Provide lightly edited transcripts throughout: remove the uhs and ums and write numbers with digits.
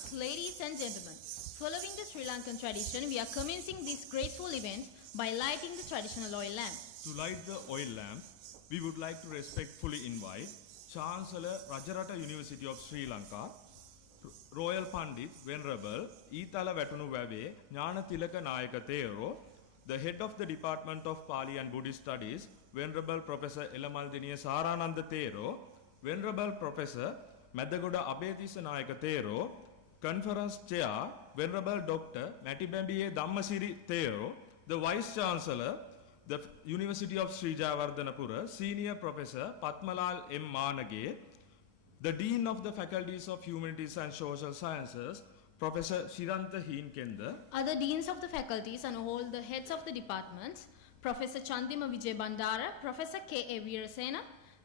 months, ladies and gentlemen. Following the Sri Lankan tradition, we are commencing this graceful event by lighting the traditional oil lamp. To light the oil lamp, we would like to respectfully invite Chancellor Rajarata University of Sri Lanka, Royal Pandit Venerable Itala Vetunu Wave Jnana Tilaka Nayaka Thero, the head of the Department of Pali and Buddhist Studies, Venerable Professor Elamaldiniya Sarananda Thero, Venerable Professor Madagoda Abethisa Nayaka Thero, Conference Chair Venerable Dr. Matibambiye Dhammasiri Thero, the Vice Chancellor, the University of Sri Jayewardenepura, Senior Professor Patmalal M. Manage, the Dean of the Faculties of Humanities and Social Sciences, Professor Shirantha Heenkenda, other deans of the faculties and all the heads of the departments, Professor Chandima Vijay Bandara, Professor K.A. Veerasena,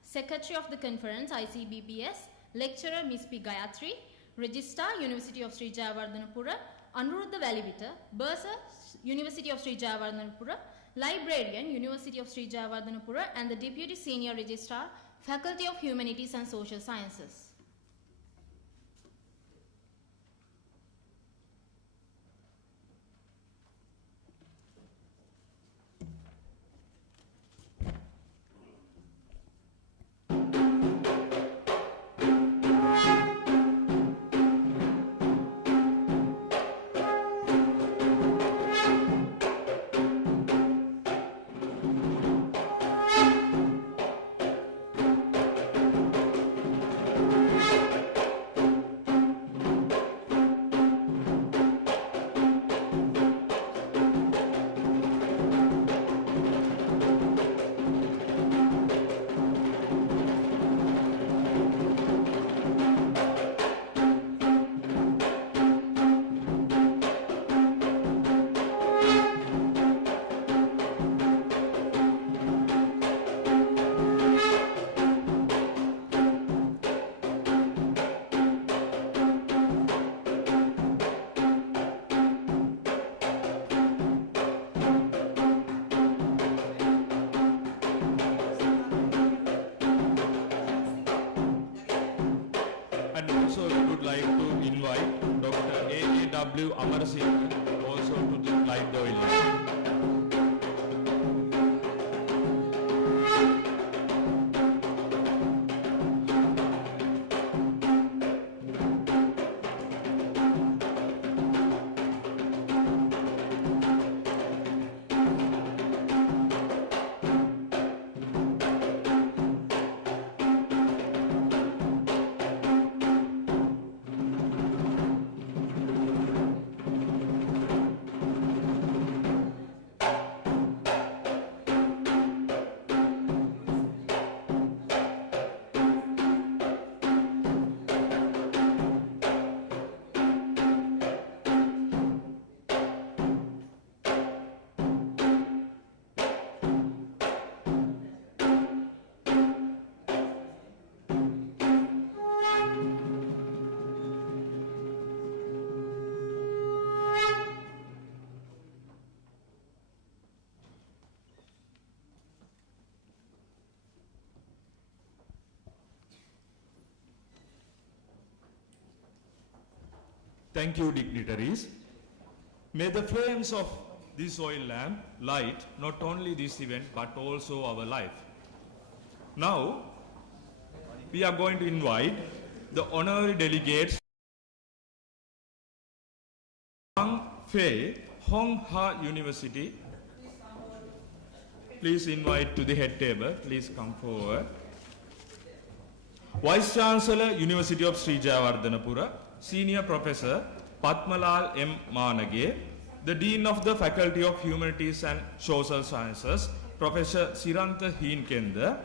Secretary of the Conference, ICPBS, Lecturer Ms. P. Gayatri, Registrar, University of Sri Jayewardenepura, Anuruddha Valivita, Bursar, University of Sri Jayewardenepura, Librarian, University of Sri Jayewardenepura, and the Deputy Senior Registrar, Faculty of Humanities and Social Sciences. Also to light the oil lamp. Thank you, dignitaries. May the flames of this oil lamp light not only this event but also our life. Now, we are going to invite the honorary delegates Hong Fei, Hong Ha University. Please invite to the head table. Please come forward. Vice Chancellor, University of Sri Jayewardenepura, Senior Professor Patmalal M. Manage, the Dean of the Faculty of Humanities and Social Sciences, Professor Shirantha Heenkenda,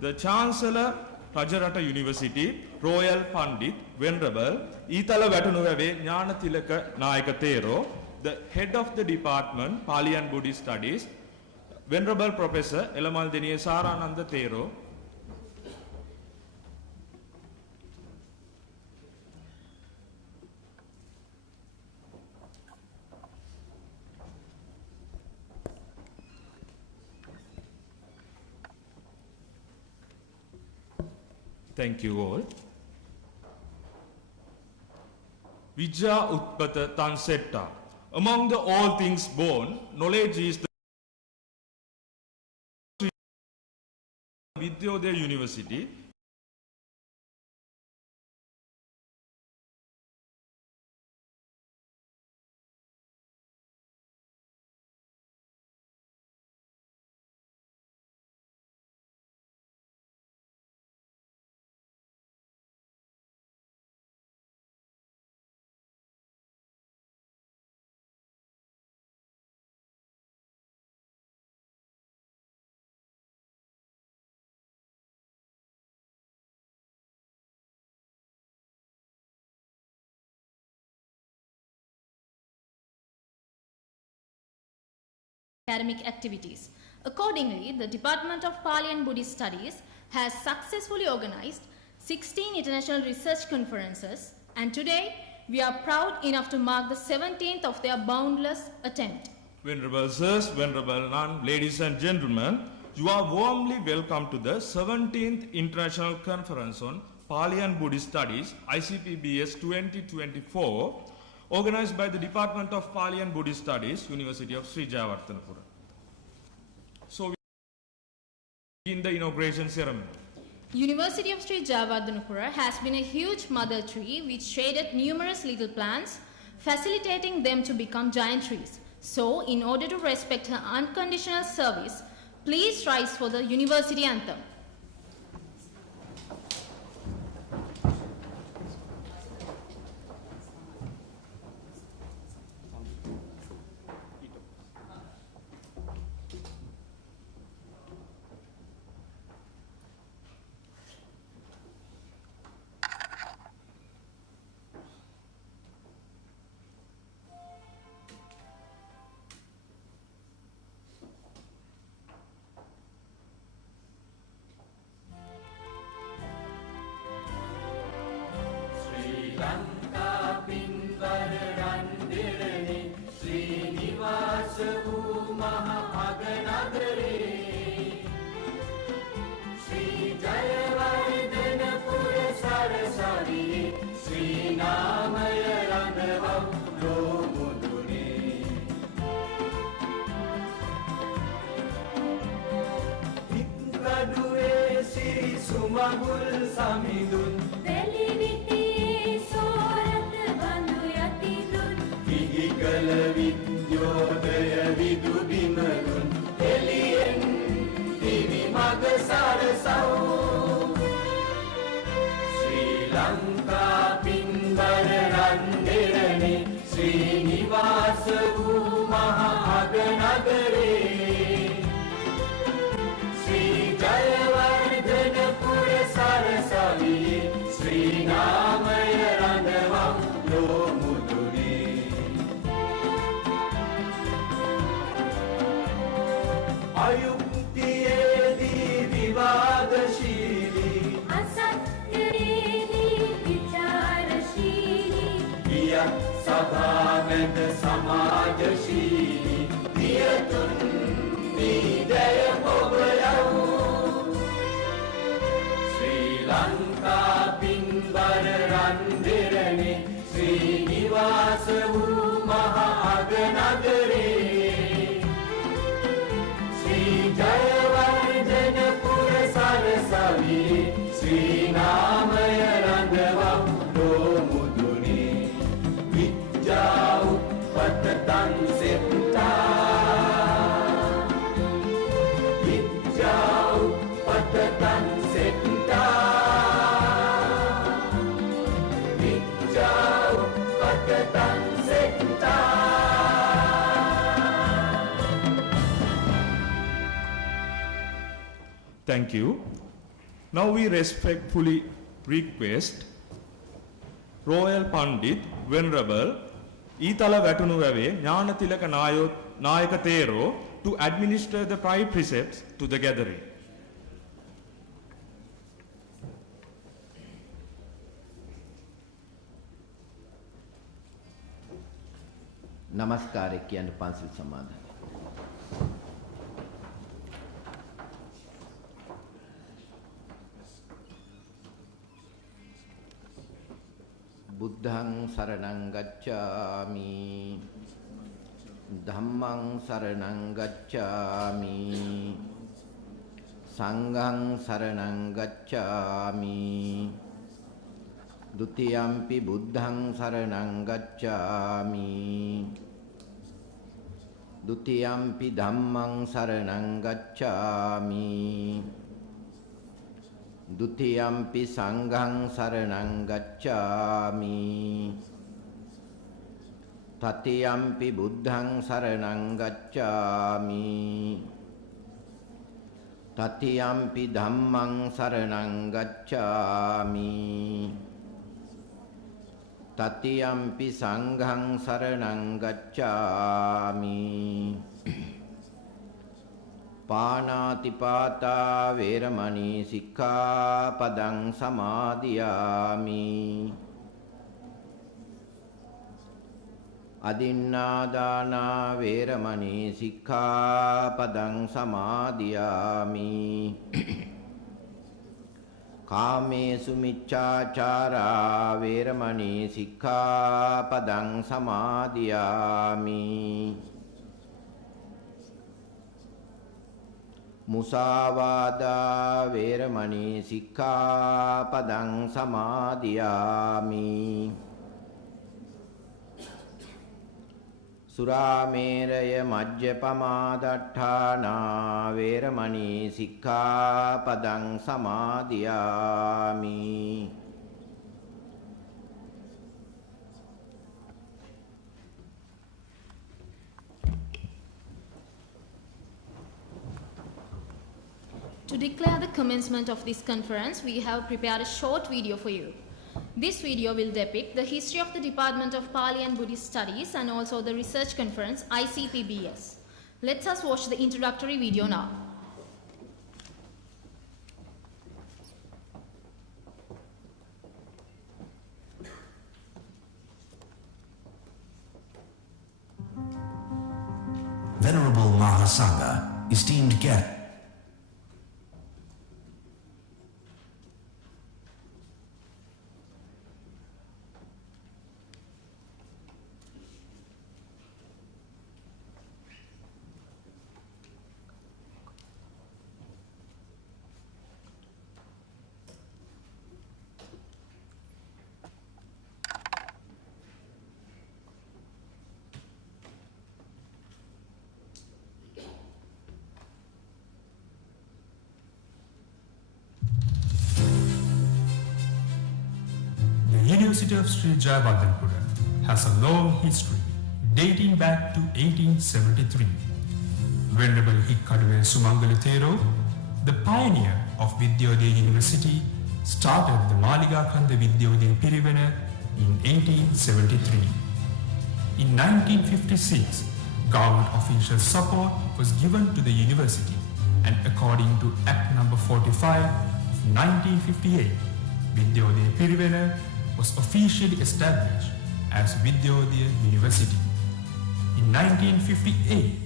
the Chancellor, Rajarata University, Royal Pandit Venerable Itala Vetunu Jnana Tilaka Nayaka Thero, the Head of the Department, Pali and Buddhist Studies, Venerable Professor Elamaldiniya Sarananda Thero, Thank you all. Vidya utpata tan setta. Among the all things born, knowledge is the Vidyodaya University. Academic activities. Accordingly, the Department of Pali and Buddhist Studies has successfully organized 16 international research conferences, and today we are proud enough to mark the 17th of their boundless attempt. Venerable sirs, venerable nun, ladies and gentlemen, you are warmly welcome to the 17th International Conference on Pali and Buddhist Studies, ICPBS 2024, organized by the Department of Pali and Buddhist Studies, University of Sri Jayewardenepura. So we begin the inauguration ceremony. University of Sri Jayewardenepura has been a huge mother tree which shaded numerous little plants, facilitating them to become giant trees. So, in order to respect her unconditional service, please rise for the university anthem. Sumagul samidun veliviti sorat bandu yatidun Gigikala vidyodaya vidu bimalun Eliyen divi maga sarasau Sri Lanka pinbara randirane Srinivasa vu maha aganagare Sri Jayewardenepura Sarasaviye Sri Namaya Randavam Lomudure Ayuktiyedi Vivadashili Asatyayedi Vicharashili Diya Sabhamed Samajashili Diyatun Vidaya Pobayav Sri Lanka pinbara randirane Srinivasa vu maha aganagare Sri Jayewardenepura Sarasaviye Sri Namaya Randavam Lomudune Vidya utpatatan setta Vidya utpatatan setta Vidya utpatatan setta Thank you. Now we respectfully request Royal Pandit, Venerable Itala Vatunuwave ඥානතිලක Nayaka Thero to administer the pride precepts to the gathering. නමස්කාරය කියන්න පන්සිල් සමාදන්. Buddhang saranang gacchami. Dhammang saranang gacchami. Sanghang saranang gacchami. Dutiyampi buddhang saranang gacchami. Dutiyampi dhammang saranang gacchami. Dutiyampi sanghang saranang gacchami. Tatiyampi buddhang saranang gacchami. Tatiyampi dhammang saranang gacchami. Tatiyampi sanghang saranang gacchami. Panatipata veramani sikkhapadang samadhiyami. Adinnādāna veramani sikkhapadang samadhiyami. Kāmesu miccācārā veramani sikkhapadang samadhiyami. Musāvādā veramani sikkhapadang samadhiyami. Surāmeraya majjapamādaṭṭhānā veramani sikkhapadang samadhiyami. To declare the commencement of this conference, we have prepared a short video for you. This video will depict the history of the Department of Pali and Buddhist Studies and also the research conference ICPBS. Let us watch the introductory video now. Venerable Mahasangha, esteemed guest. The University of Sri Jayewardenepura has a long history dating back to 1873. Venerable Hikkaduwe Sumangala Thero, the pioneer of Vidyodaya University, started the Maligakanda Vidyodaya Pirivena in 1873. In 1956, government official support was given to the university, and according to Act No. 45 of 1958, Vidyodaya Pirivena was officially established as Vidyodaya University. In 1958,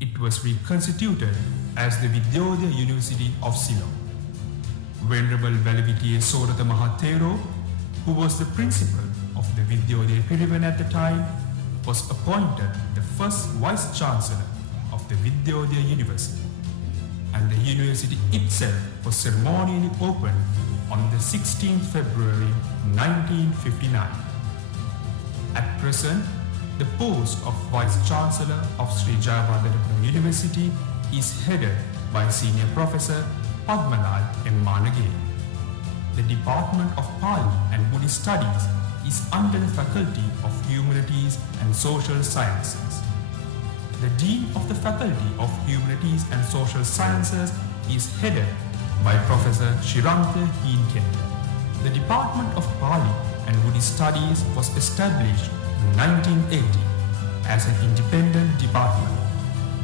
it was reconstituted as the Vidyodaya University of Ceylon. Venerable Velavitiya Sorata Mahathero, who was the principal of the Vidyodaya Pirivena at the time, was appointed the first Vice-Chancellor of the Vidyodaya University, and the university itself was ceremonially opened on the 16th February 1959. At present, the post of Vice-Chancellor of Sri Jayewardenepura University is headed by Senior Professor Padmalal M. Manage. The Department of Pali and Buddhist Studies is under the Faculty of Humanities and Social Sciences. The Dean of the Faculty of Humanities and Social Sciences is headed by Professor Shirantha Heenken. The Department of Pali and Buddhist Studies was established in 1980 as an independent department.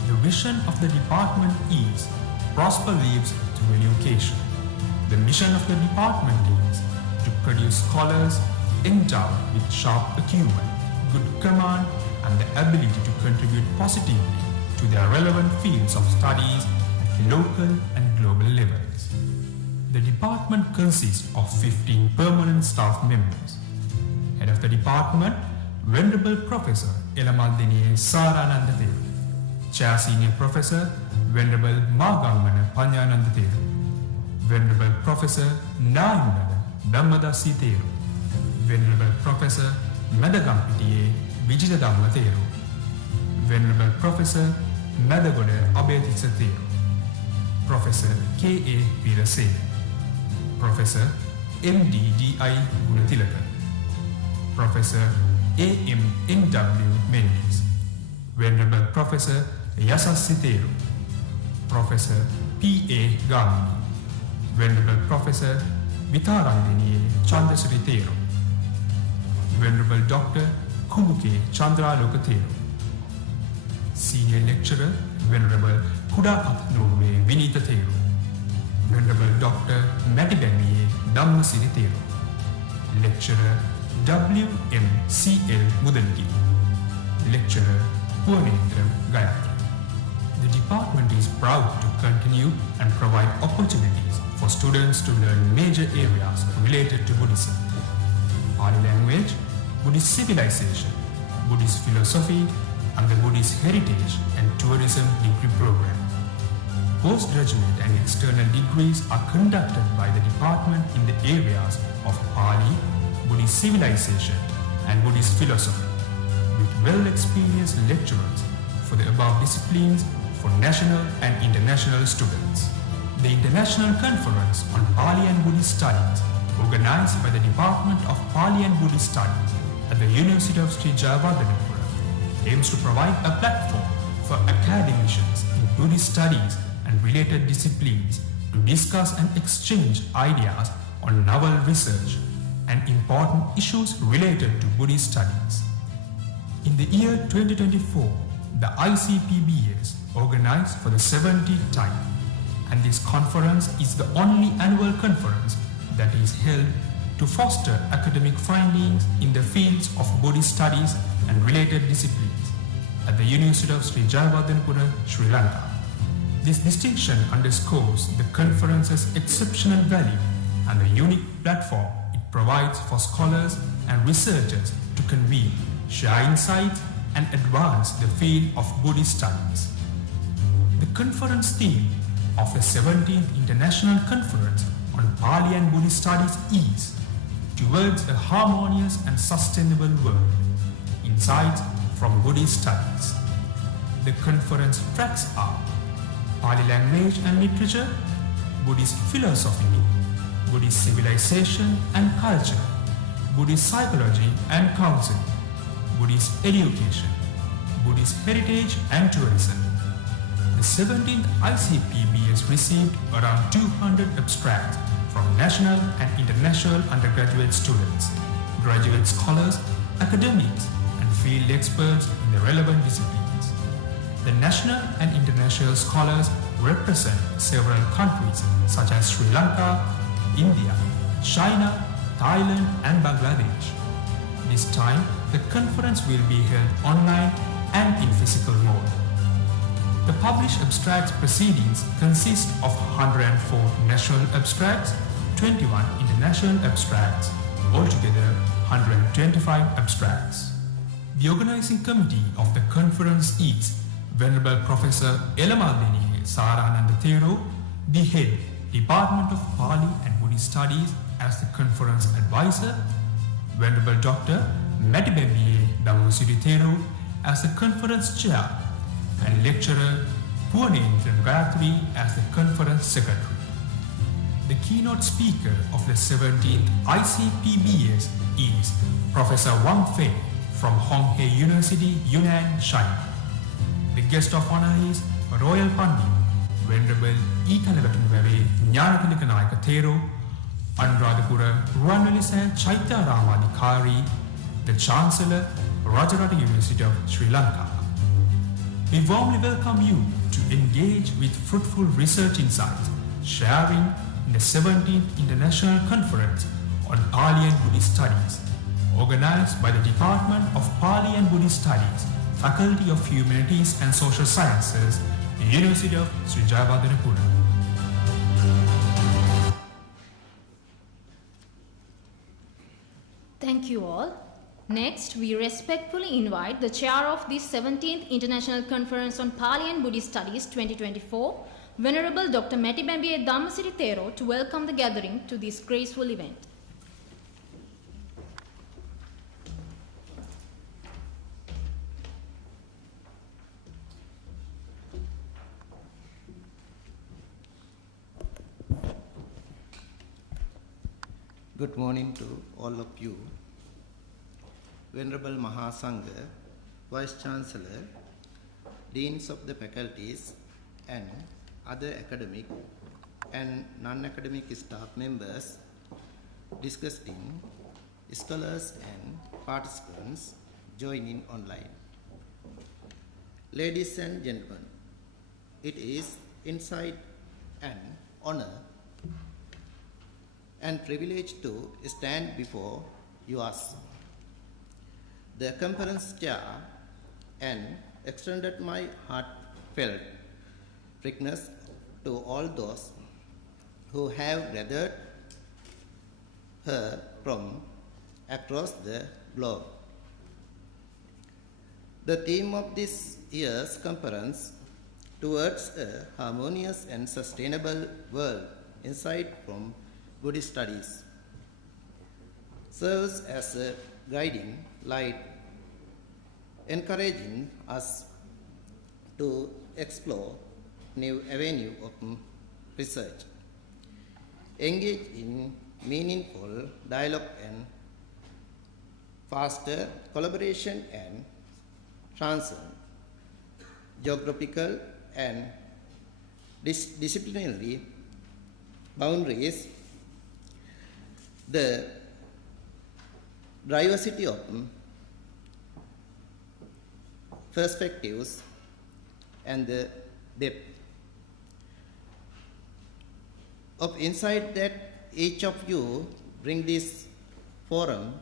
The vision of the department is prosper lives through education. The mission of the department is to produce scholars endowed with sharp acumen, good command, and the ability to contribute positively to their relevant fields of studies at local and global levels. The department consists of 15 permanent staff members. Head of the Department, Venerable Professor Elamaldini Sarananda Theru. Chair Senior Professor, Venerable Magamana Panyananda Theru. Venerable Professor Nayunada Dhammadasi Theru. Venerable Professor Madagampitiye Vijita Dhamma Theru. Venerable Professor Madagoda Abetitsa Theru. Professor K.A. Veerasena. Professor M.D.D.I. Gunatilaka. Professor A.M.N.W. Mendes. Venerable Professor Yasassi Theru. Professor P.A. Gamini. Venerable Professor Vitarandini Chandasri Theru. Venerable Dr. Kumuke Chandraloka Theru. Senior Lecturer, Venerable Kudapat Nurwe Vinita Theru. Venerable Dr. Matibemiye Dhammasiri Theru. Lecturer W.M.C.L. Mudangi. Lecturer Purnendram Gayatri. The department is proud to continue and provide opportunities for students to learn major areas related to Buddhism. Pali language, Buddhist civilization, Buddhist philosophy, and the Buddhist heritage and tourism degree program. Postgraduate and external degrees are conducted by the department in the areas of Pali, Buddhist civilization, and Buddhist philosophy, with well-experienced lecturers for the above disciplines for national and international students. The International Conference on Pali and Buddhist Studies, organized by the Department of Pali and Buddhist Studies at the University of Sri Jayewardenepura, aims to provide a platform for academicians in Buddhist studies and related disciplines to discuss and exchange ideas on novel research and important issues related to Buddhist studies. In the year 2024, the ICPBS organized for the 70th time, and this conference is the only annual conference that is held to foster academic findings in the fields of Buddhist studies and related disciplines at the University of Sri Jayewardenepura, Sri Lanka. This distinction underscores the conference's exceptional value and the unique platform it provides for scholars and researchers to convene, share insights, and advance the field of Buddhist studies. The conference theme of the 17th International Conference on Pali and Buddhist Studies is Towards a Harmonious and Sustainable World, Insights from Buddhist Studies. The conference tracks are Pali language and literature, Buddhist philosophy, Buddhist civilization and culture, Buddhist psychology and counseling, Buddhist education, Buddhist heritage and tourism. The 17th ICPBS received around 200 abstracts from national and international undergraduate students, graduate scholars, academics, and field experts in the relevant disciplines. The national and international scholars represent several countries such as Sri Lanka, India, China, Thailand, and Bangladesh. This time, the conference will be held online and in physical mode. The published abstracts proceedings consist of 104 national abstracts, 21 international abstracts, altogether 125 abstracts. The organizing committee of the conference is Venerable Professor Elamaldini Sarananda Theru, the head, Department of Pali and Buddhist Studies, as the conference advisor, Venerable Dr. Matibemiye Dhammasiri Theru as the conference chair, and lecturer Purnendram Gayatri as the conference secretary. The keynote speaker of the 17th ICPBS is Professor Wang Fei from Honghe University, Yunnan, China. The guest of honor is Royal Pandit, Venerable Italavatunvare Jnanatilaka Nayaka Theru, Anuradhapura Ruwanweli Chaitya Ramadhikari, the Chancellor, Rajarata University of Sri Lanka. We warmly welcome you to engage with fruitful research insights, sharing in the 17th International Conference on Pali and Buddhist Studies, organized by the Department of Pali and Buddhist Studies, Faculty of Humanities and Social Sciences, University of Sri Jayewardenepura. Thank you all. Next, we respectfully invite the chair of the 17th International Conference on Pali and Buddhist Studies 2024, Venerable Dr. Matibambiye Dhammasiri Thero, to welcome the gathering to this graceful event. Good morning to all of you. Venerable Mahasangha, Vice Chancellor, Deans of the faculties and other academic and non-academic staff members, discussing scholars and participants joining online. Ladies and gentlemen, it is insight and honor and privilege to stand before you as the conference chair and extended my heartfelt thanks to all those who have gathered here from across the globe. The theme of this year's conference, Towards a Harmonious and Sustainable World, Insight from Buddhist Studies, serves as a guiding light, encouraging us to explore new avenues of research, engage in meaningful dialogue and foster collaboration and transcend geographical and disciplinary boundaries. The diversity of perspectives and the depth of insight that each of you bring this forum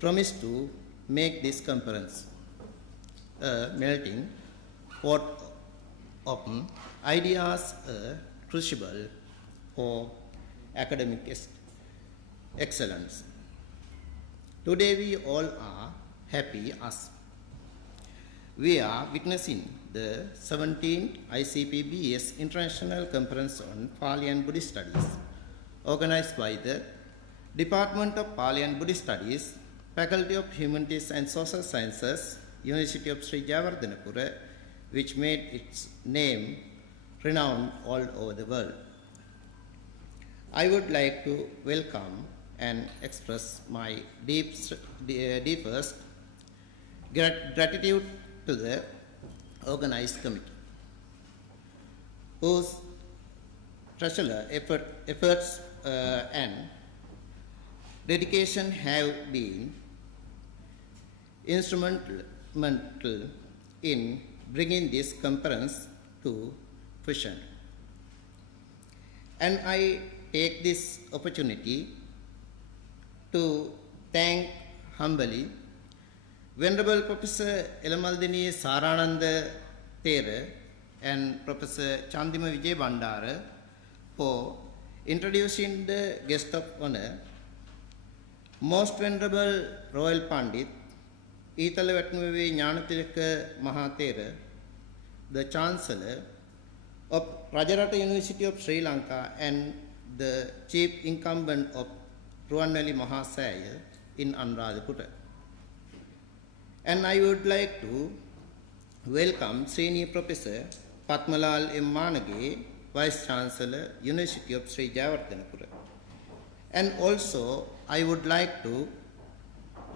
promise to make this conference a melting pot of ideas, a crucible for academic excellence. Today we all are happy as we are witnessing the 17th ICPBS International Conference on Pali and Buddhist Studies, organized by the Department of Pali and Buddhist Studies, Faculty of Humanities and Social Sciences, University of Sri Jayewardenepura, which made its name renowned all over the world. I would like to welcome and express my deepest gratitude to the organized committee, whose treasurer efforts and dedication have been instrumental in bringing this conference to fruition. And I take this opportunity to thank humbly Venerable Professor Elamaldini Sarananda Thera and Professor Chandima Vijayabandara for introducing the guest of honor, Most Venerable Royal Pandit Ithala Vetnuwe ඥානතිලක Mahathera, the Chancellor of Rajarata University of Sri Lanka and the Chief Incumbent of Ruwanwali Mahasaya in Anuradhapura. And I would like to welcome Senior Professor Patmalal M. Manage, Vice Chancellor, University of Sri Jayewardenepura. And also I would like to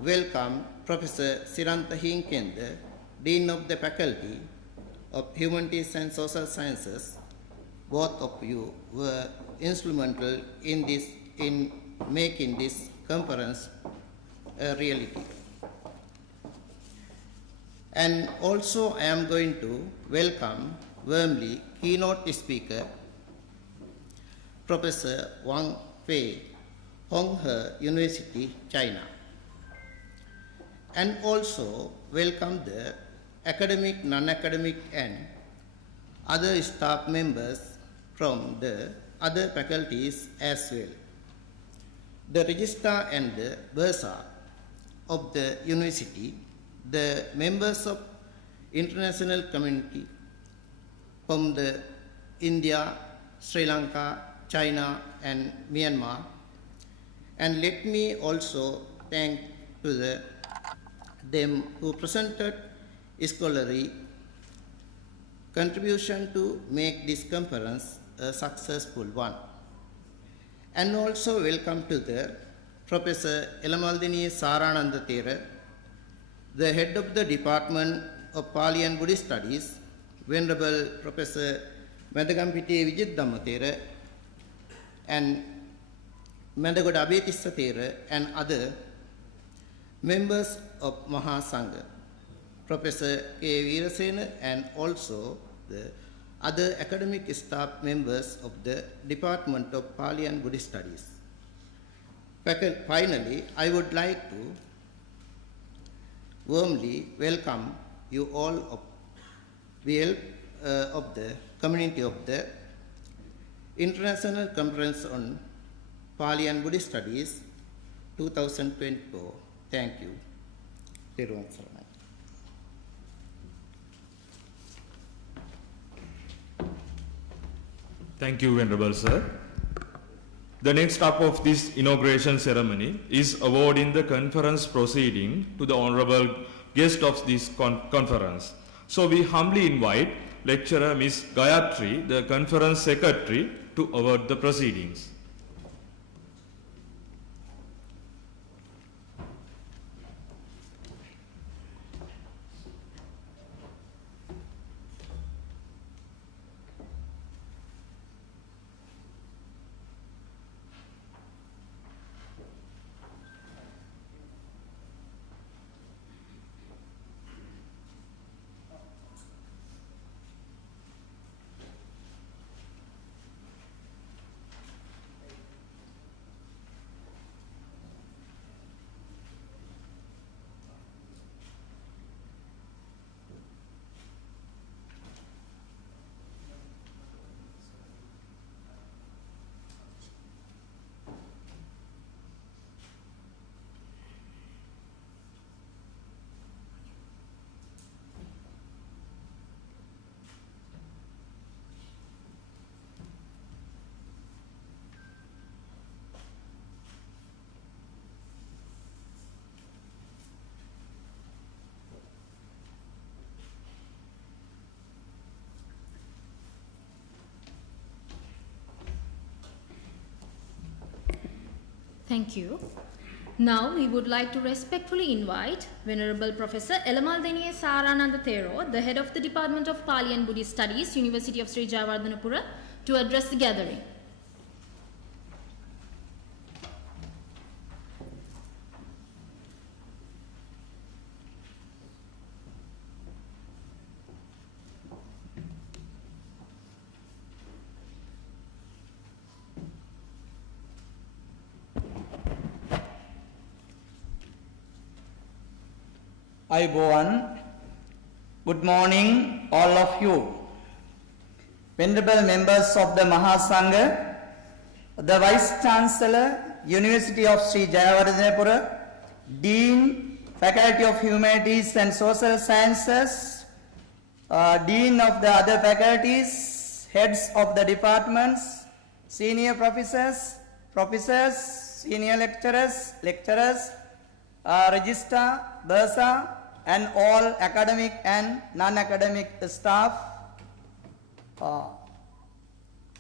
welcome Professor Siranta Hinkenda, Dean of the Faculty of Humanities and Social Sciences. Both of you were instrumental in making this conference a reality. And also I am going to welcome warmly keynote speaker, Professor Wang Fei, Honghe University, China. And also welcome the academic, non-academic and other staff members from the other faculties as well. The registrar and the bursar of the university, the members of international community from the India, Sri Lanka, China and Myanmar. And let me also thank to them who presented scholarly contribution to make this conference a successful one. And also welcome to the Professor Elamaldini Sarananda Thera, the head of the Department of Pali and Buddhist Studies, Venerable Professor Madagampiti Vijitdhamma Thera, and Madagoda Abetissa Thera, and other members of Mahasangha, Professor K. Veerasena, and also the other academic staff members of the Department of Pali and Buddhist Studies. Finally, I would like to warmly welcome you all with help of the community of the International Conference on Pali and Buddhist Studies 2024. Thank you. Thank you, Venerable Sir. The next step of this inauguration ceremony is awarding the conference proceeding to the honorable guest of this conference. So we humbly invite lecturer Ms. Gayatri, the conference secretary, to award the proceedings. Thank you. Now we would like to respectfully invite Venerable Professor Elamaldini Sarananda Thero, the head of the Department of Pali and Buddhist Studies, University of Sri Jayewardenepura, to address the gathering. Ayubowan. Good morning, all of you. Venerable members of the Mahasangha, the Vice Chancellor, University of Sri Jayewardenepura, Dean, Faculty of Humanities and Social Sciences, Dean of the other faculties, heads of the departments, senior professors, senior lecturers, registrar, bursar, and all academic and non-academic staff,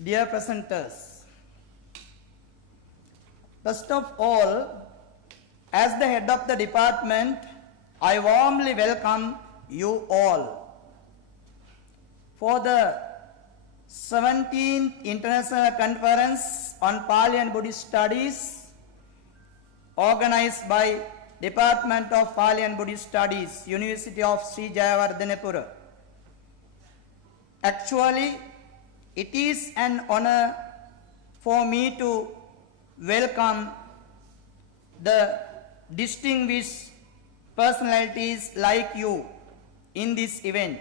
dear presenters. First of all, as the head of the department, I warmly welcome you all for the 17th International Conference on Pali and Buddhist Studies organized by Department of Pali and Buddhist Studies, University of Sri Jayewardenepura. Actually, it is an honor for me to welcome the distinguished personalities like you in this event.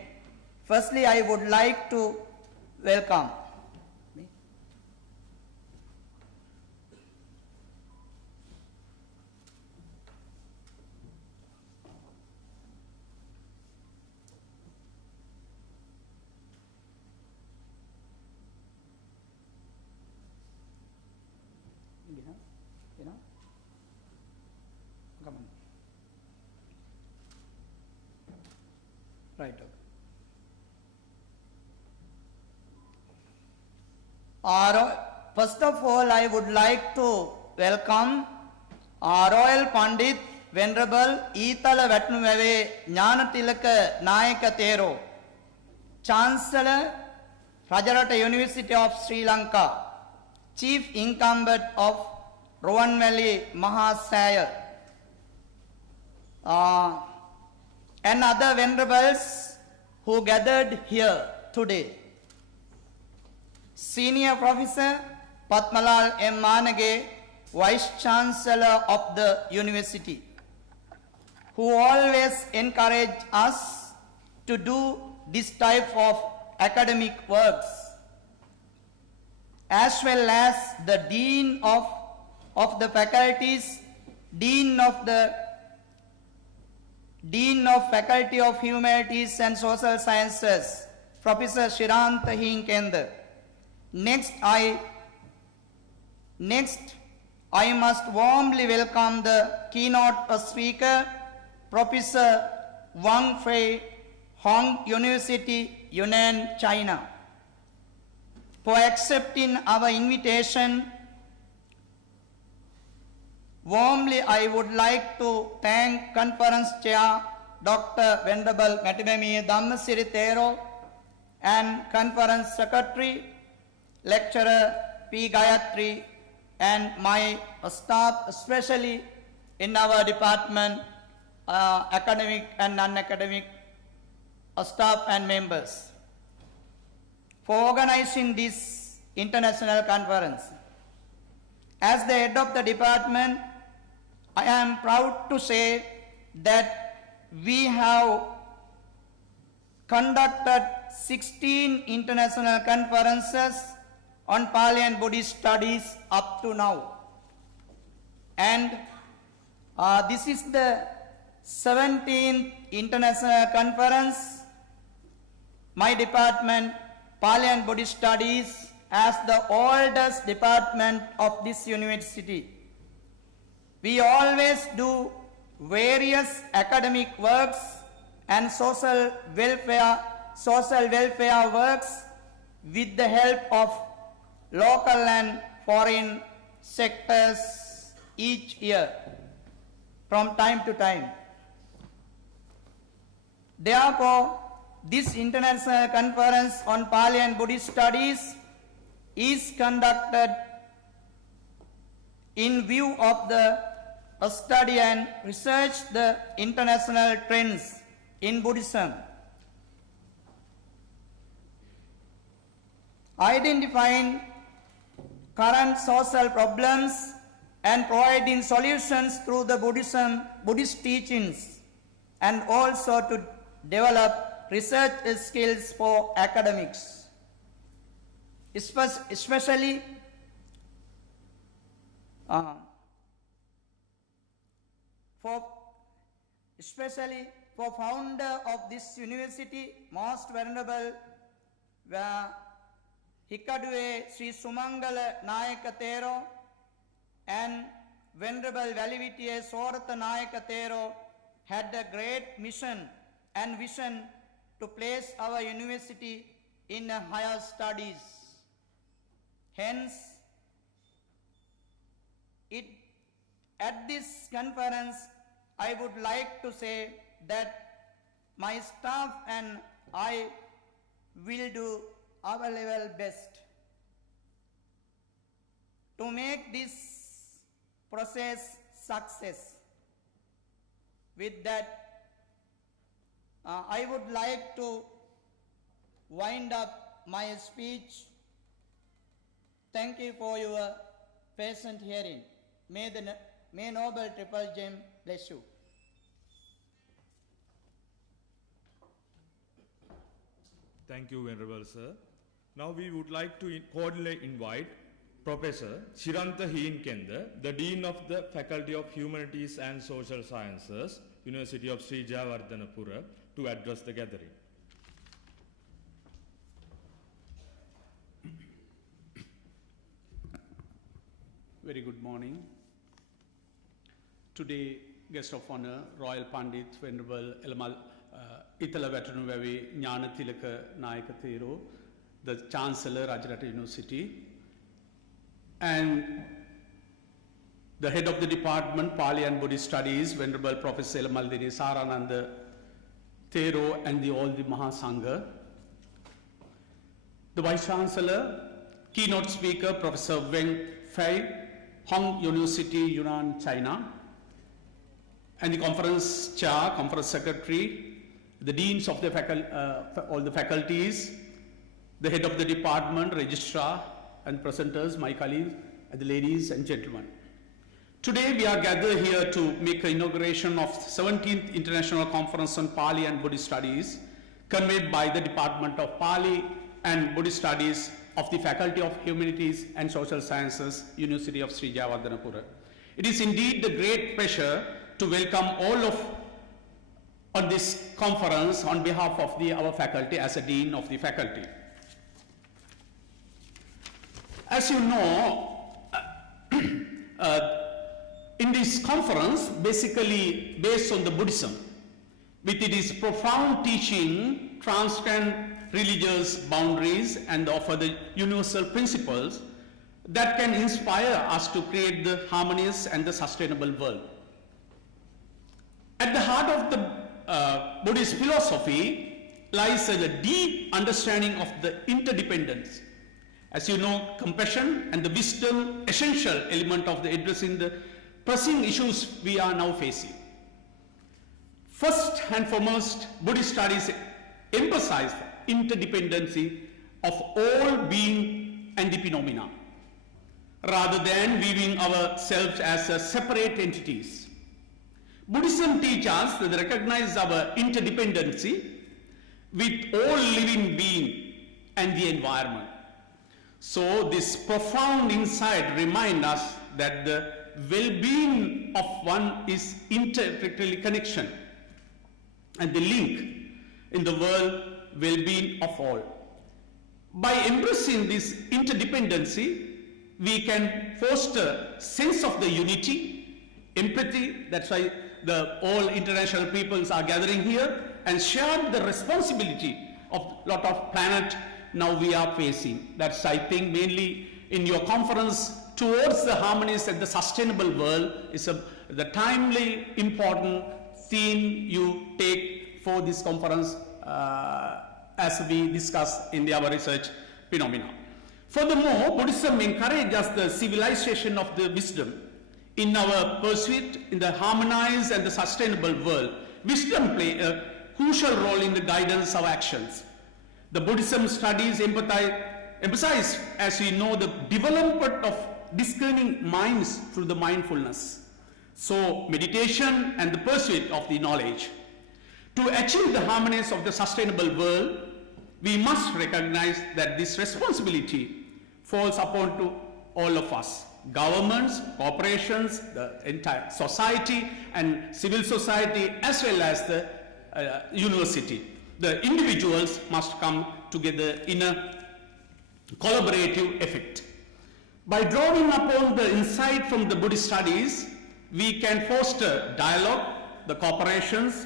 Firstly, I would like to welcome Right. Okay. First of all, I would like to welcome our Royal Pandit Venerable Itala Vatnuwave ඥානතිලක Nayaka Thero, Chancellor, Rajarata University of Sri Lanka, Chief Incumbent of Ruwanvali Mahasaya, and other venerables who gathered here today. Senior Professor Patmalal M. Manage, Vice Chancellor of the University, who always encourage us to do this type of academic works, as well as the Dean of the Faculties, Dean of Faculty of Humanities and Social Sciences, Professor Shirantha Hinkendra. Next, I must warmly welcome the keynote speaker, Professor Wang Fei, Hong University, Yunnan, China, for accepting our invitation. Warmly, I would like to thank Conference Chair Dr. Venerable Matimemi Dhammasiri Thero and Conference Secretary Lecturer P. Gayatri and my staff, especially in our department, academic and non-academic staff and members, for organizing this international conference. As the head of the department, I am proud to say that we have conducted 16 international conferences on Pali and Buddhist Studies up to now. And this is the 17th international conference. My department, Pali and Buddhist Studies, as the oldest department of this university, we always do various academic works and social welfare works with the help of local and foreign sectors each year from time to time. Therefore, this international conference on Pali and Buddhist Studies is conducted in view of the study and research the international trends in Buddhism, identifying current social problems and providing solutions through the Buddhist teachings, and also to develop research skills for academics, especially for founder of this university, Most Venerable Hikaduwe Sri Sumangala Nayaka Thero and Venerable Valivitiye Soratha Nayaka Thero had a great mission and vision to place our university in higher studies. Hence, at this conference, I would like to say that my staff and I will do our level best to make this process success. With that, I would like to wind up my speech. Thank you for your patient hearing. May Noble Triple Gem bless you. Thank you, Venerable Sir. Now we would like to cordially invite Professor Shirantha Hinkendra, the Dean of the Faculty of Humanities and Social Sciences, University of Sri Jayewardenepura, to address the gathering. Very good morning. Today, guest of honor, Royal Pandit Venerable Itala Veteranary Jnana Tilaka Nayaka Thero, the Chancellor, Rajarata University, and the head of the department, Pali and Buddhist Studies, Venerable Professor Maldini Sarananda Thero, and all the Mahasangha. The Vice Chancellor, keynote speaker, Professor Weng Fei, Hong University, Yunnan, China, and the conference chair, conference secretary, the deans of the all the faculties, the head of the department, registrar, and presenters, my colleagues, and the ladies and gentlemen. Today we are gathered here to make an inauguration of 17th International Conference on Pali and Buddhist Studies, convened by the Department of Pali and Buddhist Studies of the Faculty of Humanities and Social Sciences, University of Sri Jayewardenepura. It is indeed a great pleasure to welcome all on this conference on behalf of our faculty as a dean of the faculty. As you know, in this conference, basically based on the Buddhism, with its profound teaching, transcend religious boundaries and offer the universal principles that can inspire us to create the harmonious and the sustainable world. At the heart of the Buddhist philosophy lies a deep understanding of the interdependence. As you know, compassion and the wisdom, essential element of the addressing the pressing issues we are now facing. First and foremost, Buddhist studies emphasize the interdependency of all being and the phenomena, rather than viewing ourselves as separate entities. Buddhism teaches us that recognize our interdependency with all living being and the environment. So this profound insight reminds us that the well-being of one is intricately connection and the link in the world well-being of all. By embracing this interdependency, we can foster sense of the unity, empathy, that's why all international peoples are gathering here, and share the responsibility of lot of planet now we are facing. That's, I think, mainly in your conference towards the harmonious and the sustainable world is the timely important theme you take for this conference as we discuss in our research phenomena. Furthermore, Buddhism encourages the civilization of the wisdom in our pursuit in the harmonized and the sustainable world. Wisdom plays a crucial role in the guidance of actions. The Buddhism studies emphasize, as we know, the development of discerning minds through the mindfulness. So, meditation and the pursuit of the knowledge. To achieve the harmonies of the sustainable world, we must recognize that this responsibility falls upon to all of us. Governments, corporations, the entire society and civil society, as well as the university. The individuals must come together in a collaborative effect. By drawing upon the insight from the Buddhist studies, we can foster dialogue, the cooperations,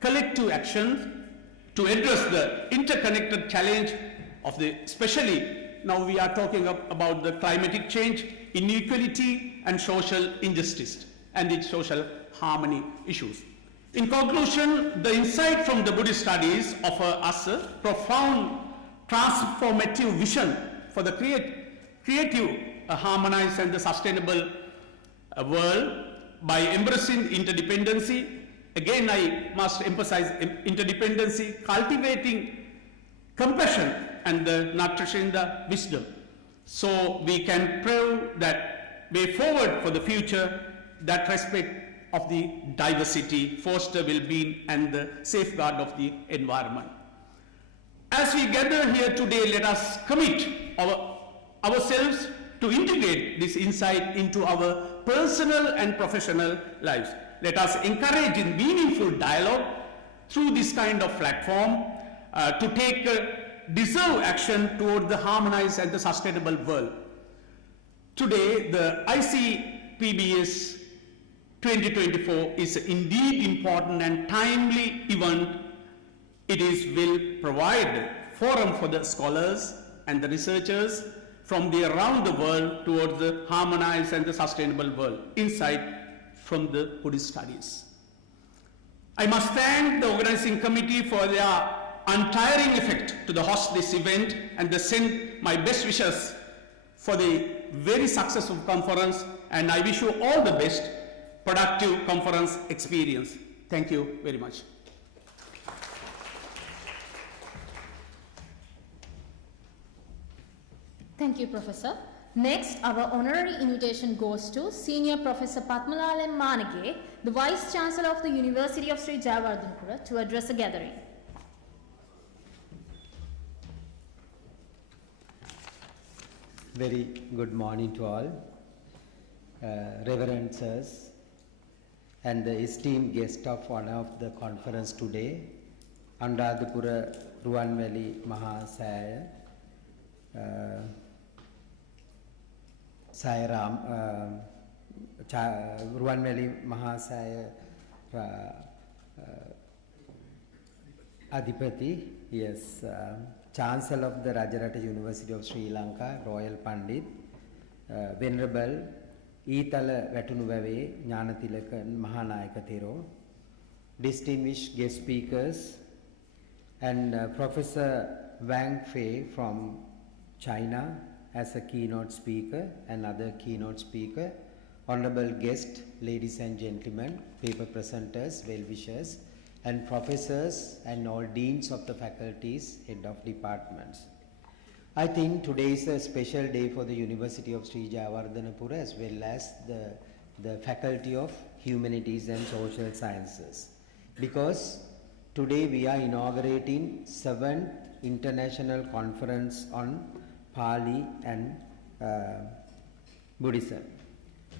collective actions to address the interconnected challenge of especially now we are talking about the climatic change, inequality and social injustice and its social harmony issues. In conclusion, the insight from the Buddhist studies offer us a profound transformative vision for the creative, harmonized and the sustainable world by embracing interdependency. Again, I must emphasize interdependency, cultivating compassion and nurturing the wisdom. So we can prove that way forward for the future, that respect of the diversity, foster well-being and the safeguard of the environment. As we gather here today, let us commit ourselves to integrate this insight into our personal and professional lives. Let us encourage in meaningful dialogue through this kind of platform to take deserved action toward the harmonized and the sustainable world. Today, the ICPBS 2024 is indeed important and timely event Will provide forum for the scholars and the researchers from around the world towards the harmonized and the sustainable world, insight from the Buddhist studies. I must thank the organizing committee for their untiring effort to host this event and send my best wishes for the very successful conference, and I wish you all the best productive conference experience. Thank you very much. Thank you, Professor. Next, our honorary invitation goes to Senior Professor Patmalal M. Manage, the Vice Chancellor of the University of Sri Jayewardenepura, to address the gathering. Very good morning to all, Reverend Sirs, and the esteemed guest of honor of the conference today, Anuradhapura Ruwanweli Mahasaya, Ruwanweli Mahasaya Adhipati, yes, Chancellor of the Rajarata University of Sri Lanka, Royal Pandit, Venerable Itala Vetunuwave Gnanathilaka Mahanayaka Thero, distinguished guest speakers, and Professor Wang Fei from China as a keynote speaker and other keynote speaker, honorable guests, ladies and gentlemen, paper presenters, well-wishers, and professors and all deans of the faculties, head of departments. I think today is a special day for the University of Sri Jayewardenepura as well as the Faculty of Humanities and Social Sciences, because today we are inaugurating 7th International Conference on Pali and Buddhism,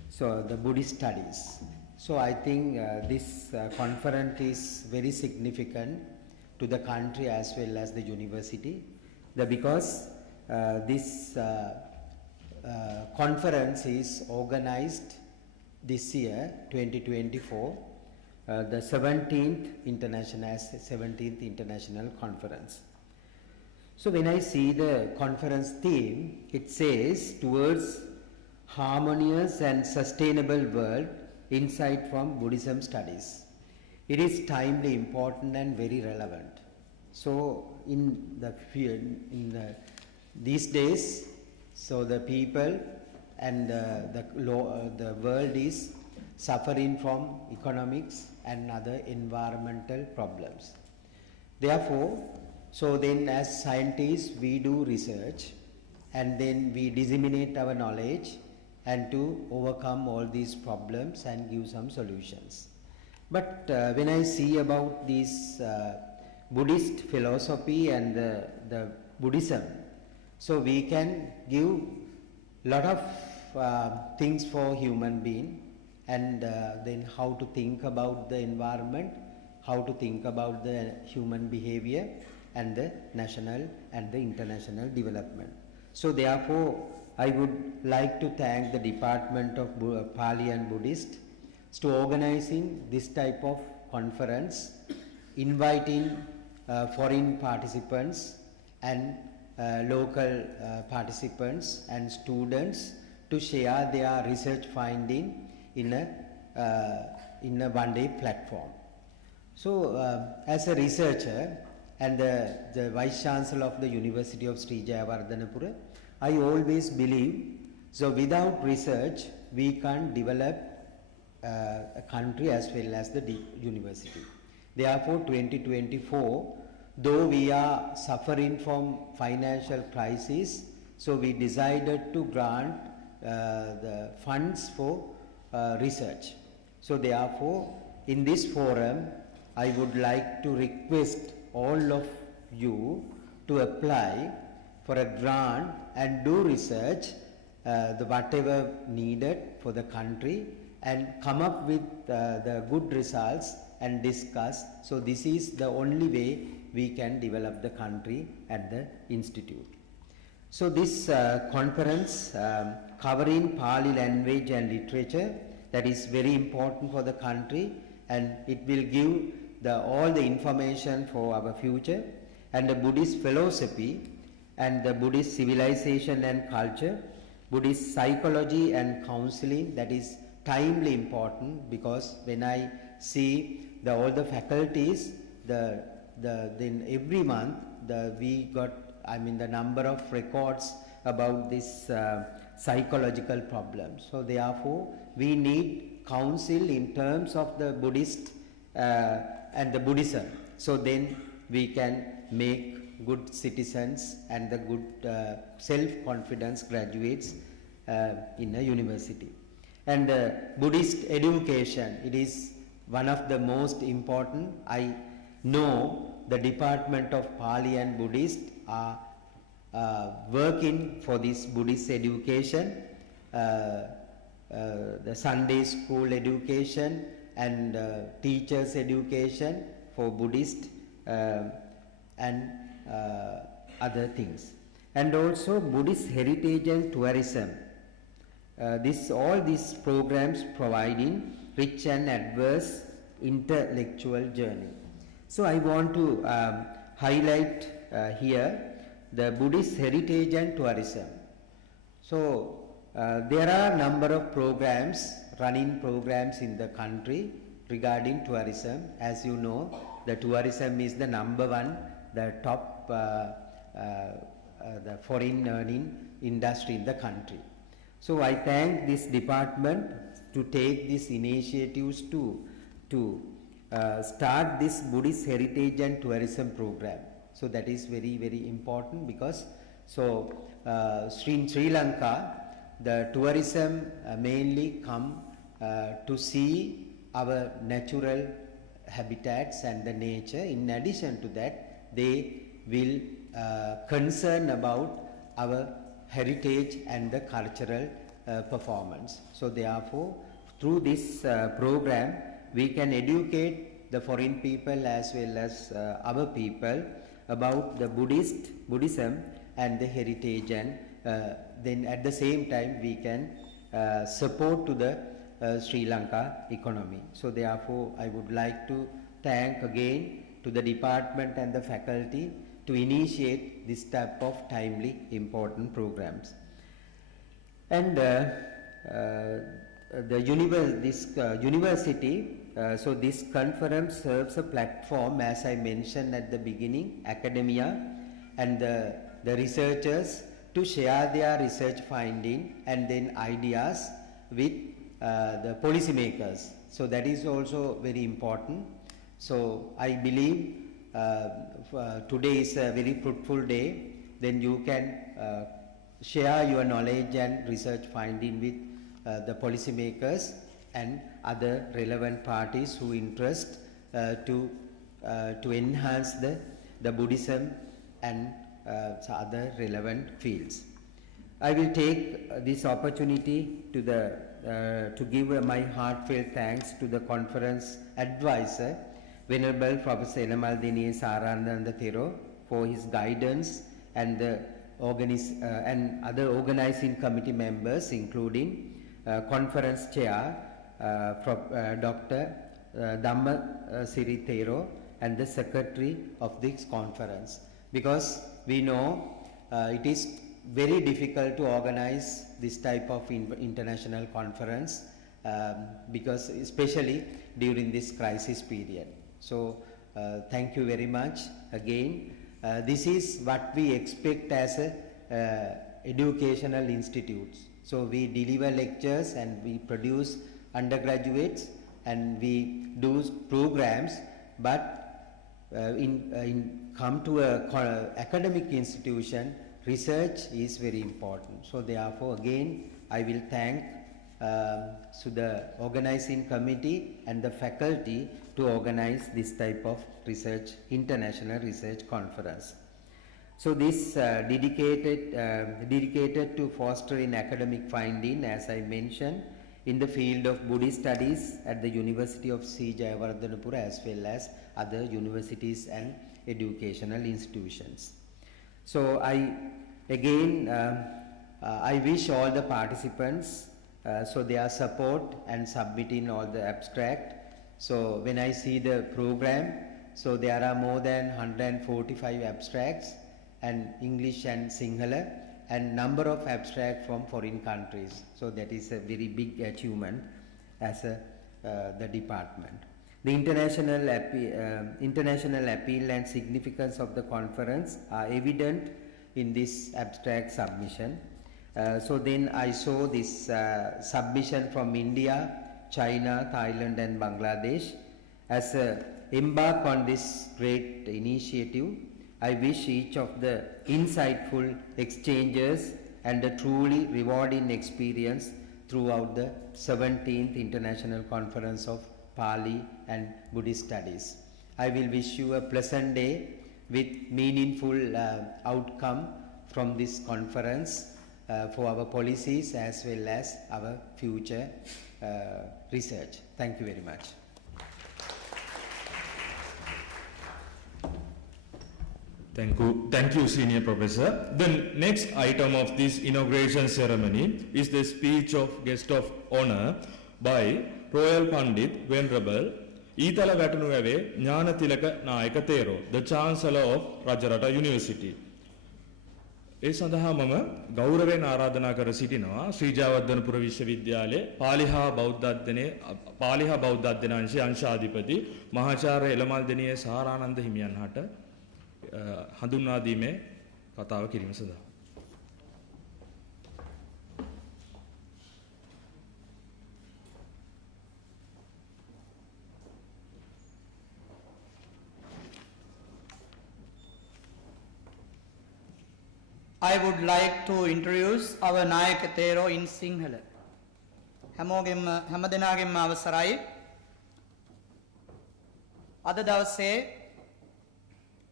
so the Buddhist Studies. So I think this conference is very significant to the country as well as the university, because this conference is organized this year 2024, the 17th International Conference. So when I see the conference theme, it says towards harmonious and sustainable world, insight from Buddhism studies. It is timely, important and very relevant. So these days, so the people and the world is suffering from economics and other environmental problems. Therefore, so then as scientists we do research and then we disseminate our knowledge and to overcome all these problems and give some solutions. But when I see about this Buddhist philosophy and the Buddhism, so we can give lot of things for human being, and then how to think about the environment, how to think about the human behavior and the national and the international development. So therefore, I would like to thank the Department of Pali and Buddhist to organizing this type of conference, inviting foreign participants and local participants and students to share their research finding in a one-day platform. So as a researcher and the Vice Chancellor of the University of Sri Jayewardenepura, I always believe, so without research we can't develop a country as well as the university. Therefore 2024, though we are suffering from financial crisis, so we decided to grant the funds for research. So therefore, in this forum, I would like to request all of you to apply for a grant and do research, the whatever needed for the country, and come up with the good results and discuss. So this is the only way we can develop the country and the institute. So this conference covering Pali language and literature, that is very important for the country, and it will give all the information for our future, and the Buddhist philosophy and the Buddhist civilization and culture, Buddhist psychology and counseling, that is timely important, because when I see all the faculties, then every month we got, the number of records about this psychological problems. So therefore we need counsel in terms of the Buddhist and the Buddhism. So then we can make good citizens and the good self-confidence graduates in a university. And Buddhist education, it is one of the most important. I know the Department of Pali and Buddhist are working for this Buddhist education, the Sunday school education and teachers education for Buddhist and other things. And also Buddhist heritage and tourism. All these programs providing rich and adverse intellectual journey. So I want to highlight here the Buddhist heritage and tourism. So there are a number of programs, running programs in the country regarding tourism. As you know, the tourism is the number one, the top the foreign earning industry in the country. So I thank this department to take these initiatives to start this Buddhist heritage and tourism program. So that is very, very important, because in Sri Lanka, the tourism mainly come to see our natural habitats and the nature. In addition to that, they will concern about our heritage and the cultural performance. So therefore, through this program, we can educate the foreign people as well as our people about the Buddhism and the heritage, and then at the same time we can support to the Sri Lanka economy. So therefore, I would like to thank again to the department and the faculty to initiate this type of timely important programs. And university, so this conference serves a platform, as I mentioned at the beginning, academia and the researchers to share their research finding and then ideas with the policymakers. So that is also very important. So I believe today is a very fruitful day. Then you can share your knowledge and research finding with the policymakers and other relevant parties who interest to enhance the Buddhism and other relevant fields. I will take this opportunity to give my heartfelt thanks to the conference advisor, Venerable Professor Enamaldini Sarananda Thero, for his guidance, and the and other organizing committee members, including conference chair Dr. Dhamma Siri Thero, and the secretary of this conference, because we know it is very difficult to organize this type of international conference, because especially during this crisis period. So thank you very much again. This is what we expect as educational institutes. So we deliver lectures and we produce undergraduates and we do programs, but come to a academic institution, research is very important. So therefore, again, I will thank to the organizing committee and the faculty to organize this type of research, international research conference. So this dedicated to fostering academic finding, as I mentioned, in the field of Buddhist studies at the University of Sri Jayewardenepura, as well as other universities and educational institutions. So I wish all the participants so their support and submitting all the abstract So when I see the program, so there are more than 145 abstracts and English and Sinhala and number of abstracts from foreign countries. So that is a very big achievement as the department. The international appeal and significance of the conference are evident in this abstract submission. So then I saw this submission from India, China, Thailand and Bangladesh. As embark on this great initiative, I wish each of the insightful exchanges and a truly rewarding experience throughout the 17th International Conference of Pali and Buddhist Studies. I will wish you a pleasant day with meaningful outcome from this conference for our policies as well as our future research. Thank you very much. Thank you, Senior Professor. The next item of this inauguration ceremony is the speech of guest of honor by Royal Pandit Venerable Itala Vatanuave ඥානතිලක නායක තේරෝ, the Chancellor of Rajarata University. ඒ සඳහා මම ගෞරවයෙන් ආරාධනා කර සිටිනවා ශ්‍රී ජයවර්ධනපුර විශ්වවිද්‍යාලයේ පාලි හා බෞද්ධ අධ්‍යයන අංශයේ අංශාධිපති මහාචාර්ය එළමල්දෙණිය සාරානන්ද හිමියන් හට හඳුන්වා දීමේ කතාව කිරීම සඳහා. I would like to introduce our Nayaka Thero in Sinhala. හැමදෙනාගේම අවසරයි. අද දවසේ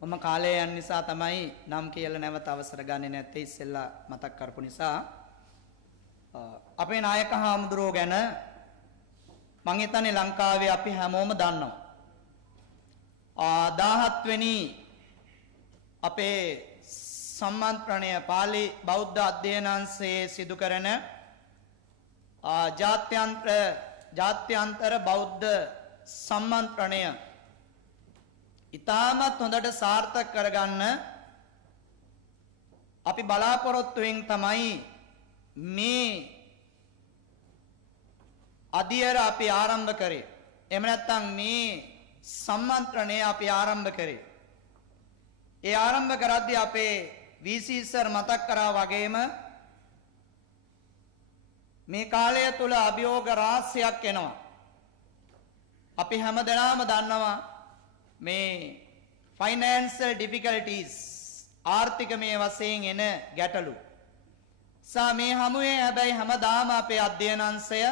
මම කාලය යන නිසා තමයි නම් කියලා නැවත අවසර ගන්නේ නැත්තේ ඉස්සෙල්ලා මතක් කරපු නිසා අපේ නායක හාමුදුරුවෝ ගැන මං හිතන්නේ ලංකාවේ අපි හැමෝම දන්නවා. 17 වෙනි අපේ සම්මන්ත්‍රණය පාලි බෞද්ධ අධ්‍යයනාංශයේ සිදු කරන ජාත්‍යන්තර බෞද්ධ සම්මන්ත්‍රණය ඉතාමත් හොඳට සාර්ථක කරගන්න අපි බලාපොරොත්තුවෙන් තමයි මේ අධ්‍යයන අපි ආරම්භ කරේ. එහෙම නැත්නම් මේ සම්මන්ත්‍රණය අපි ආරම්භ කරේ. ඒ ආරම්භ කරද්දී අපේ VC සර් මතක් කරා වගේම මේ කාලය තුල අභියෝග රාශියක් එනවා. අපි හැමදෙනාම දන්නවා මේ financial difficulties ආර්ථිකමය වශයෙන් එන ගැටලු. මේ හමුවේ හැබැයි හැමදාම අපේ අධ්‍යයනාංශය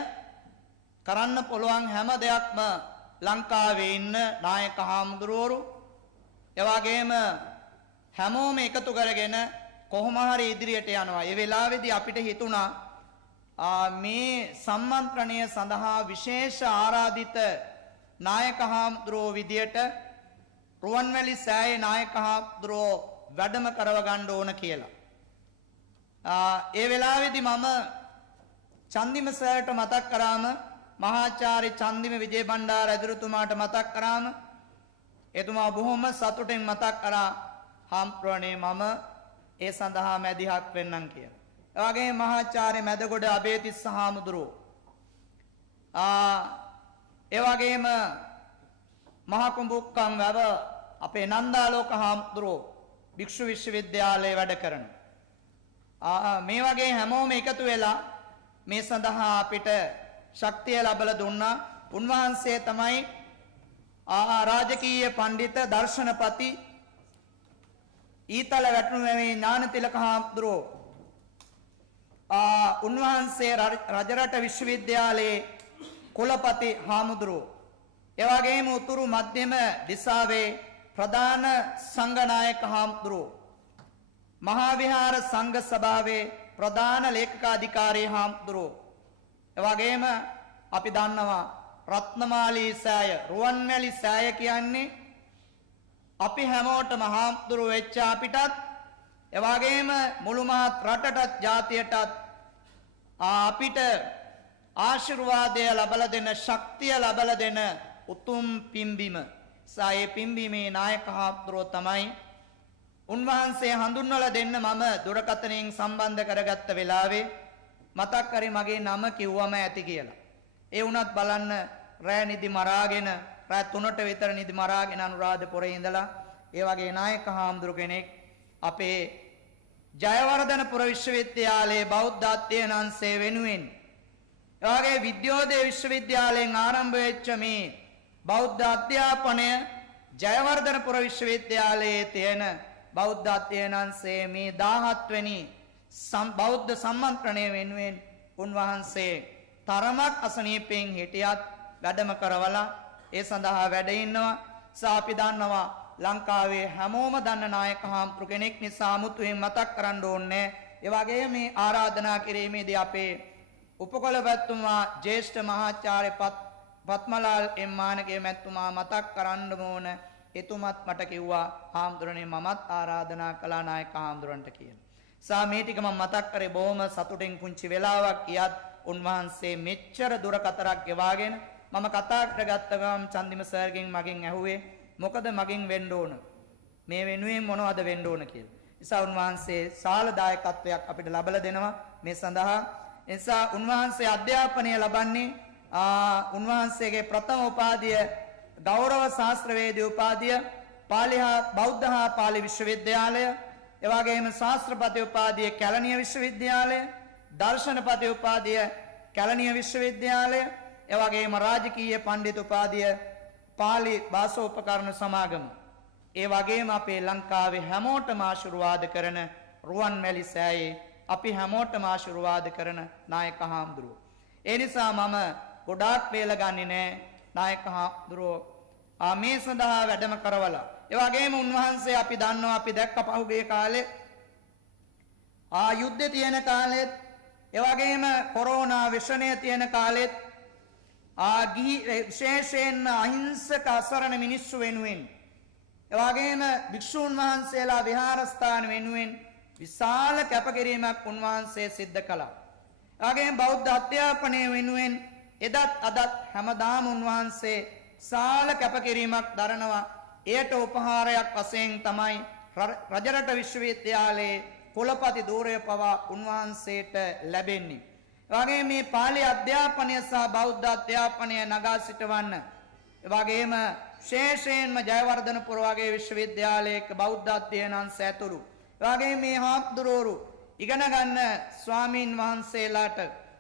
කරන්න පුළුවන් හැම දෙයක්ම ලංකාවේ ඉන්න නායක හාමුදුරුවරු එවාගෙම හැමෝම එකතු කරගෙන කොහොම හරි ඉදිරියට යනවා. ඒ වෙලාවේදී අපිට හිතුණා මේ සම්මන්ත්‍රණය සඳහා විශේෂ ආරාධිත නායක හාමුදුරුවෝ විදියට රුවන්වැලි සෑයේ නායක හාමුදුරුවෝ වැඩම කරව ගන්න ඕන කියලා. ඒ වෙලාවේදී මම චන්දිම සර්ට මතක් කරාම මහාචාර්ය චන්දිම විජේබණ්ඩාර ඇදුරුතුමාට මතක් කරාම එතුමා බොහොම සතුටින් මතක් කරා හාමුදුරනේ මම ඒ සඳහා මැදිහත් වෙන්නම් කියලා. ඒ වගේම මහාචාර්ය මැදගොඩ අබේතිස්ස හාමුදුරුවෝ ඒ වගේම මහා කුඹුක්කම් වැව අපේ නන්දාලෝක හාමුදුරුවෝ භික්ෂු විශ්වවිද්‍යාලයේ වැඩ කරන මේ වගේ හැමෝම එකතු වෙලා මේ සඳහා අපිට ශක්තිය ලැබලා දුන්නා. උන්වහන්සේ තමයි රාජකීය පඬිත දර්ශනපති ඊතල වැටුණුවේ ඥානතිලක හාමුදුරුවෝ උන්වහන්සේ රජරට විශ්වවිද්‍යාලයේ කුලපති හාමුදුරුවෝ එවැගේම උතුරු මධ්‍යම දිසාවේ ප්‍රධාන සංඝනායක හාමුදුරුවෝ මහා විහාර සංඝ සභාවේ ප්‍රධාන ලේකකාධිකාරී හාමුදුරුවෝ එවැගේම අපි දන්නවා රත්නමාලී සෑය රුවන්වැලි සෑය කියන්නේ අපි හැමෝටම හාමුදුරුවෝ වෙච්ච අපිටත් එවැගේම මුළු මහත් රටටත් ජාතියටත් අපිට ආශිර්වාදය ලබලා දෙන ශක්තිය ලබලා දෙන උතුම් පිම්බීම සායේ පිම්බීමේ නායක හාමුදුරුවෝ තමයි උන්වහන්සේ හඳුන්වලා දෙන්න මම දුරකථනයෙන් සම්බන්ධ කරගත්ත වෙලාවේ මතක් කරේ මගේ නම කිව්වම ඇති කියලා. ඒ වුණත් බලන්න රෑ නිදි මරාගෙන රෑ 3ට විතර නිදි මරාගෙන අනුරාධපුරේ ඉඳලා ඒ වගේ නායක හාමුදුරු කෙනෙක් අපේ ජයවර්ධනපුර විශ්වවිද්‍යාලයේ බෞද්ධ අධ්‍යයනාංශය වෙනුවෙන් ඒ වගේ විද්‍යෝදය විශ්වවිද්‍යාලයෙන් ආරම්භ වෙච්ච මේ බෞද්ධ අධ්‍යාපනය ජයවර්ධනපුර විශ්වවිද්‍යාලයේ තියෙන බෞද්ධ අධ්‍යයනාංශයේ මේ 17 වෙනි බෞද්ධ සම්මන්ත්‍රණය වෙනුවෙන් උන්වහන්සේ තරමක් අසනීපයෙන් හිටියත් වැඩම කරවලා ඒ සඳහා වැඩ ඉන්නවා. අපි දන්නවා ලංකාවේ හැමෝම දන්න නායක හාමුදුරු කෙනෙක් නිසා 아무තුවෙන් මතක් කරන්න ඕනේ. ඒ වගේම මේ ආරාධනා කිරීමේදී අපේ උපකුලපතිතුමා ජ්‍යෙෂ්ඨ මහාචාර්ය පත්මලාල් එම් මානගේ මැතිතුමා මතක් කරන්න ඕන. එතුමත් මට කිව්වා හාමුදුරනේ මමත් ආරාධනා කළා නායක හාමුදුරන්ට කියලා. මේ ටික මම මතක් කරේ බොහොම සතුටින් පුංචි වෙලාවක් ගියත් උන්වහන්සේ මෙච්චර දුර කතරක් ගෙවාගෙන මම කතා කරගත්ත ගමන් චන්දිම සර්ගෙන් මගෙන් ඇහුවේ මොකද මගෙන් වෙන්න ඕන මේ වෙනුවෙන් මොනවද වෙන්න ඕන කියලා. නිසා උන්වහන්සේ සාල දායකත්වයක් අපිට ලබලා දෙනවා මේ සඳහා. නිසා උන්වහන්සේ අධ්‍යාපනය ලබන්නේ උන්වහන්සේගේ ප්‍රථම උපාධිය ගෞරව ශාස්ත්‍රවේදී උපාධිය බෞද්ධ හා පාලි විශ්වවිද්‍යාලය, එවැගේම ශාස්ත්‍රපති උපාධිය කැලණිය විශ්වවිද්‍යාලය, දර්ශනපති උපාධිය කැලණිය විශ්වවිද්‍යාලය, එවැගේම රාජකීය පඬිතු උපාධිය පාලි භාෂෝපකරණ සමාගම. ඒ වගේම අපේ ලංකාවේ හැමෝටම ආශිර්වාද කරන රුවන්මැලි සෑයේ අපි හැමෝටම ආශිර්වාද කරන නායක හාමුදුරුවෝ. ඒ නිසා මම ගොඩාක් වේල ගන්නේ නැහැ නායක හාමුදුරුවෝ මේ සඳහා වැඩම කරවලා. ඒ වගේම උන්වහන්සේ අපි දන්නවා අපි දැක්ක පහුගිය කාලේ යුද්ධ තියෙන කාලෙත් ඒ වගේම කොරෝනා විෂණය තියෙන කාලෙත් විශේෂයෙන්ම අහිංසක අසරණ මිනිස්සු වෙනුවෙන් එවැගේම භික්ෂූන් වහන්සේලා විහාරස්ථාන වෙනුවෙන් විශාල කැපකිරීමක් උන්වහන්සේ සිද්ධ කළා. එවැගේම බෞද්ධ අධ්‍යාපනය වෙනුවෙන් එදත් අදත් හැමදාම උන්වහන්සේ විශාල කැපකිරීමක් දරනවා. එයට උපහාරයක් වශයෙන් තමයි රජරට විශ්වවිද්‍යාලයේ කුලපති ධූරය පවා උන්වහන්සේට ලැබෙන්නේ. එවැගේම මේ පාලි අධ්‍යාපනය සහ බෞද්ධ අධ්‍යාපනය නගා සිටවන්න එවැගේම විශේෂයෙන්ම ජයවර්ධනපුර වගේ විශ්වවිද්‍යාලයක බෞද්ධ අධ්‍යයනාංශ ඇතුළු එවැගේම මේ හාමුදුරුවෝ ඉගෙන ගන්න ස්වාමීන් වහන්සේලාට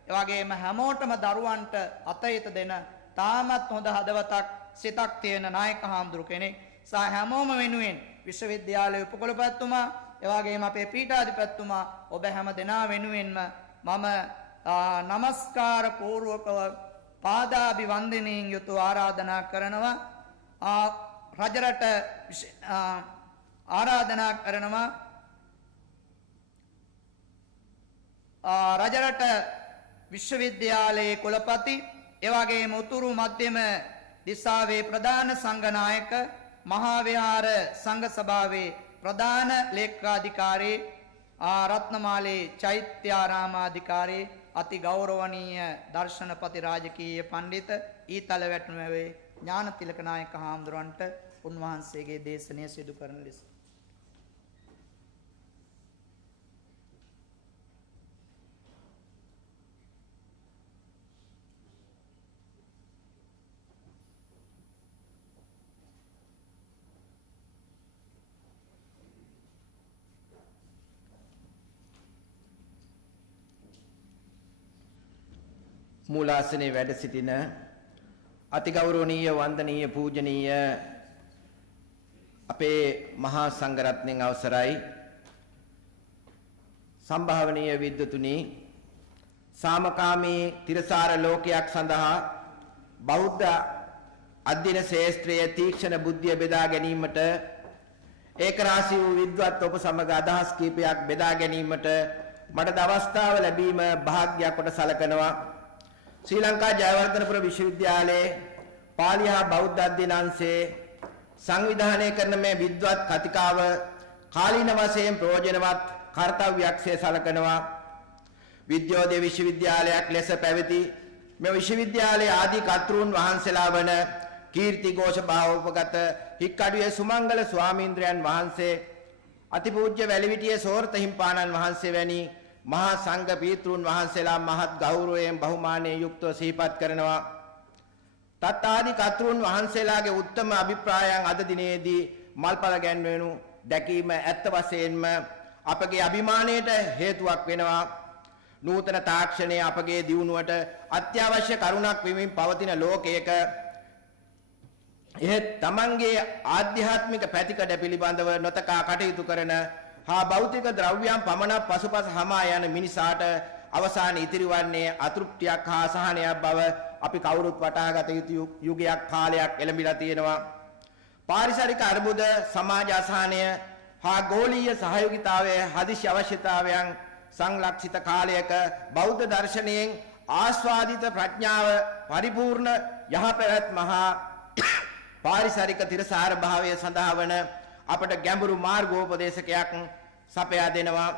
එවැගේම හැමෝටම දරුවන්ට අතහිත දෙන තාමත් හොඳ හදවතක් සිතක් තියෙන නායක හාමුදුරු කෙනෙක්. හැමෝම වෙනුවෙන් විශ්වවිද්‍යාලයේ උපකුලපතිතුමා එවැගේම අපේ පීඨාධිපතිතුමා ඔබ හැම දෙනා වෙනුවෙන්ම මම නමස්කාර පූර්වකව පාදාභිවන්දනයෙන් යුතුව ආරාධනා කරනවා. රජරට ආරාධනා කරනවා රජරට විශ්වවිද්‍යාලයේ කුලපති එවැගේම උතුරු මධ්‍යම දිසාවේ ප්‍රධාන සංඝනායක මහා විහාර සංඝ සභාවේ ප්‍රධාන ලේකාධිකාරී රත්නමාලේ චෛත්‍යාරාමාධිකාරී අති ගෞරවනීය දර්ශනපති රාජකීය පඬිත ඊතල වැටුණුවේ ඥානතිලක නායක හාමුදුරන්ට උන්වහන්සේගේ දේශනය සිදු කරන ලෙස මූලාසනයේ වැඩ සිටින අතිගෞරවනීය වන්දනීය පූජනීය අපේ මහා සංඝරත්නයන් අවසරයි සම්භාවනීය විද්වතුනි සාමකාමී තිරසාර ලෝකයක් සඳහා බෞද්ධ අධ්‍යයන ශාස්ත්‍රයේ තීක්ෂණ බුද්ධිය බෙදා ගැනීමට ඒකරාශී වූ විද්වත් ඔබ සමග අදහස් කීපයක් බෙදා ගැනීමට මට අවස්ථාව ලැබීම වාසනාවක් කොට සැලකනවා. ශ්‍රී ලංකා ජයවර්ධනපුර විශ්වවිද්‍යාලයේ පාලි හා බෞද්ධ අධ්‍යයනාංශයේ සංවිධානය කරන මේ විද්වත් කතිකාව කාලීන වශයෙන් ප්‍රයෝජනවත් කාර්යක්ෂේ සැලකනවා. විද්‍යෝදය විශ්වවිද්‍යාලයක් ලෙස පැවති මේ විශ්වවිද්‍යාලයේ ආදී කර්තෘන් වහන්සේලා වන කීර්ති ഘോഷ භාවෝපගත හික්කඩුවේ සුමංගල ස්වාමීන්ද්‍රයන් වහන්සේ අතිපූජ්‍ය වැලිවිටියේ සෝරත හිම්පාණන් වහන්සේ වැනි මහා සංඝ පීතෘන් වහන්සේලා මහත් ගෞරවයෙන් බහුමානයෙන් යුක්තව සිහිපත් කරනවා. තත්ආදී කතෘන් වහන්සේලාගේ උත්තම අභිප්‍රායන් අද දිනේදී මල්පල ගැන්වෙනු දැකීම ඇත්ත වශයෙන්ම අපගේ අභිමානයට හේතුවක් වෙනවා. නූතන තාක්ෂණයේ අපගේ දියුණුවට අත්‍යවශ්‍ය කරුණක් වෙමින් පවතින ලෝකයක එහෙත් තමන්ගේ ආධ්‍යාත්මික පැතිකඩ පිළිබඳව නොතකා කටයුතු කරන හා භෞතික ද්‍රව්‍යයන් පමණක් පසුපස හමා යන මිනිසාට අවසාන ඉතිරිවන්නේ අතෘප්තියක් හා අසහනයක් බව අපි කවුරුත් වටහාගත යුතු යුගයක් කාලයක් එළඹිලා තියෙනවා. පාරිසරික අර්බුද, සමාජ අසහනය හා ගෝලීය සහයෝගිතාවයේ හදිසි අවශ්‍යතාවයන් සංලක්ෂිත කාලයක බෞද්ධ දර්ශනයෙන් ආස්වාදිත ප්‍රඥාව පරිපූර්ණ යහපැවැත්ම හා පාරිසරික තිරසාර භාවය සඳහා වන අපට ගැඹුරු මාර්ගෝපදේශකයක් සපයා දෙනවා.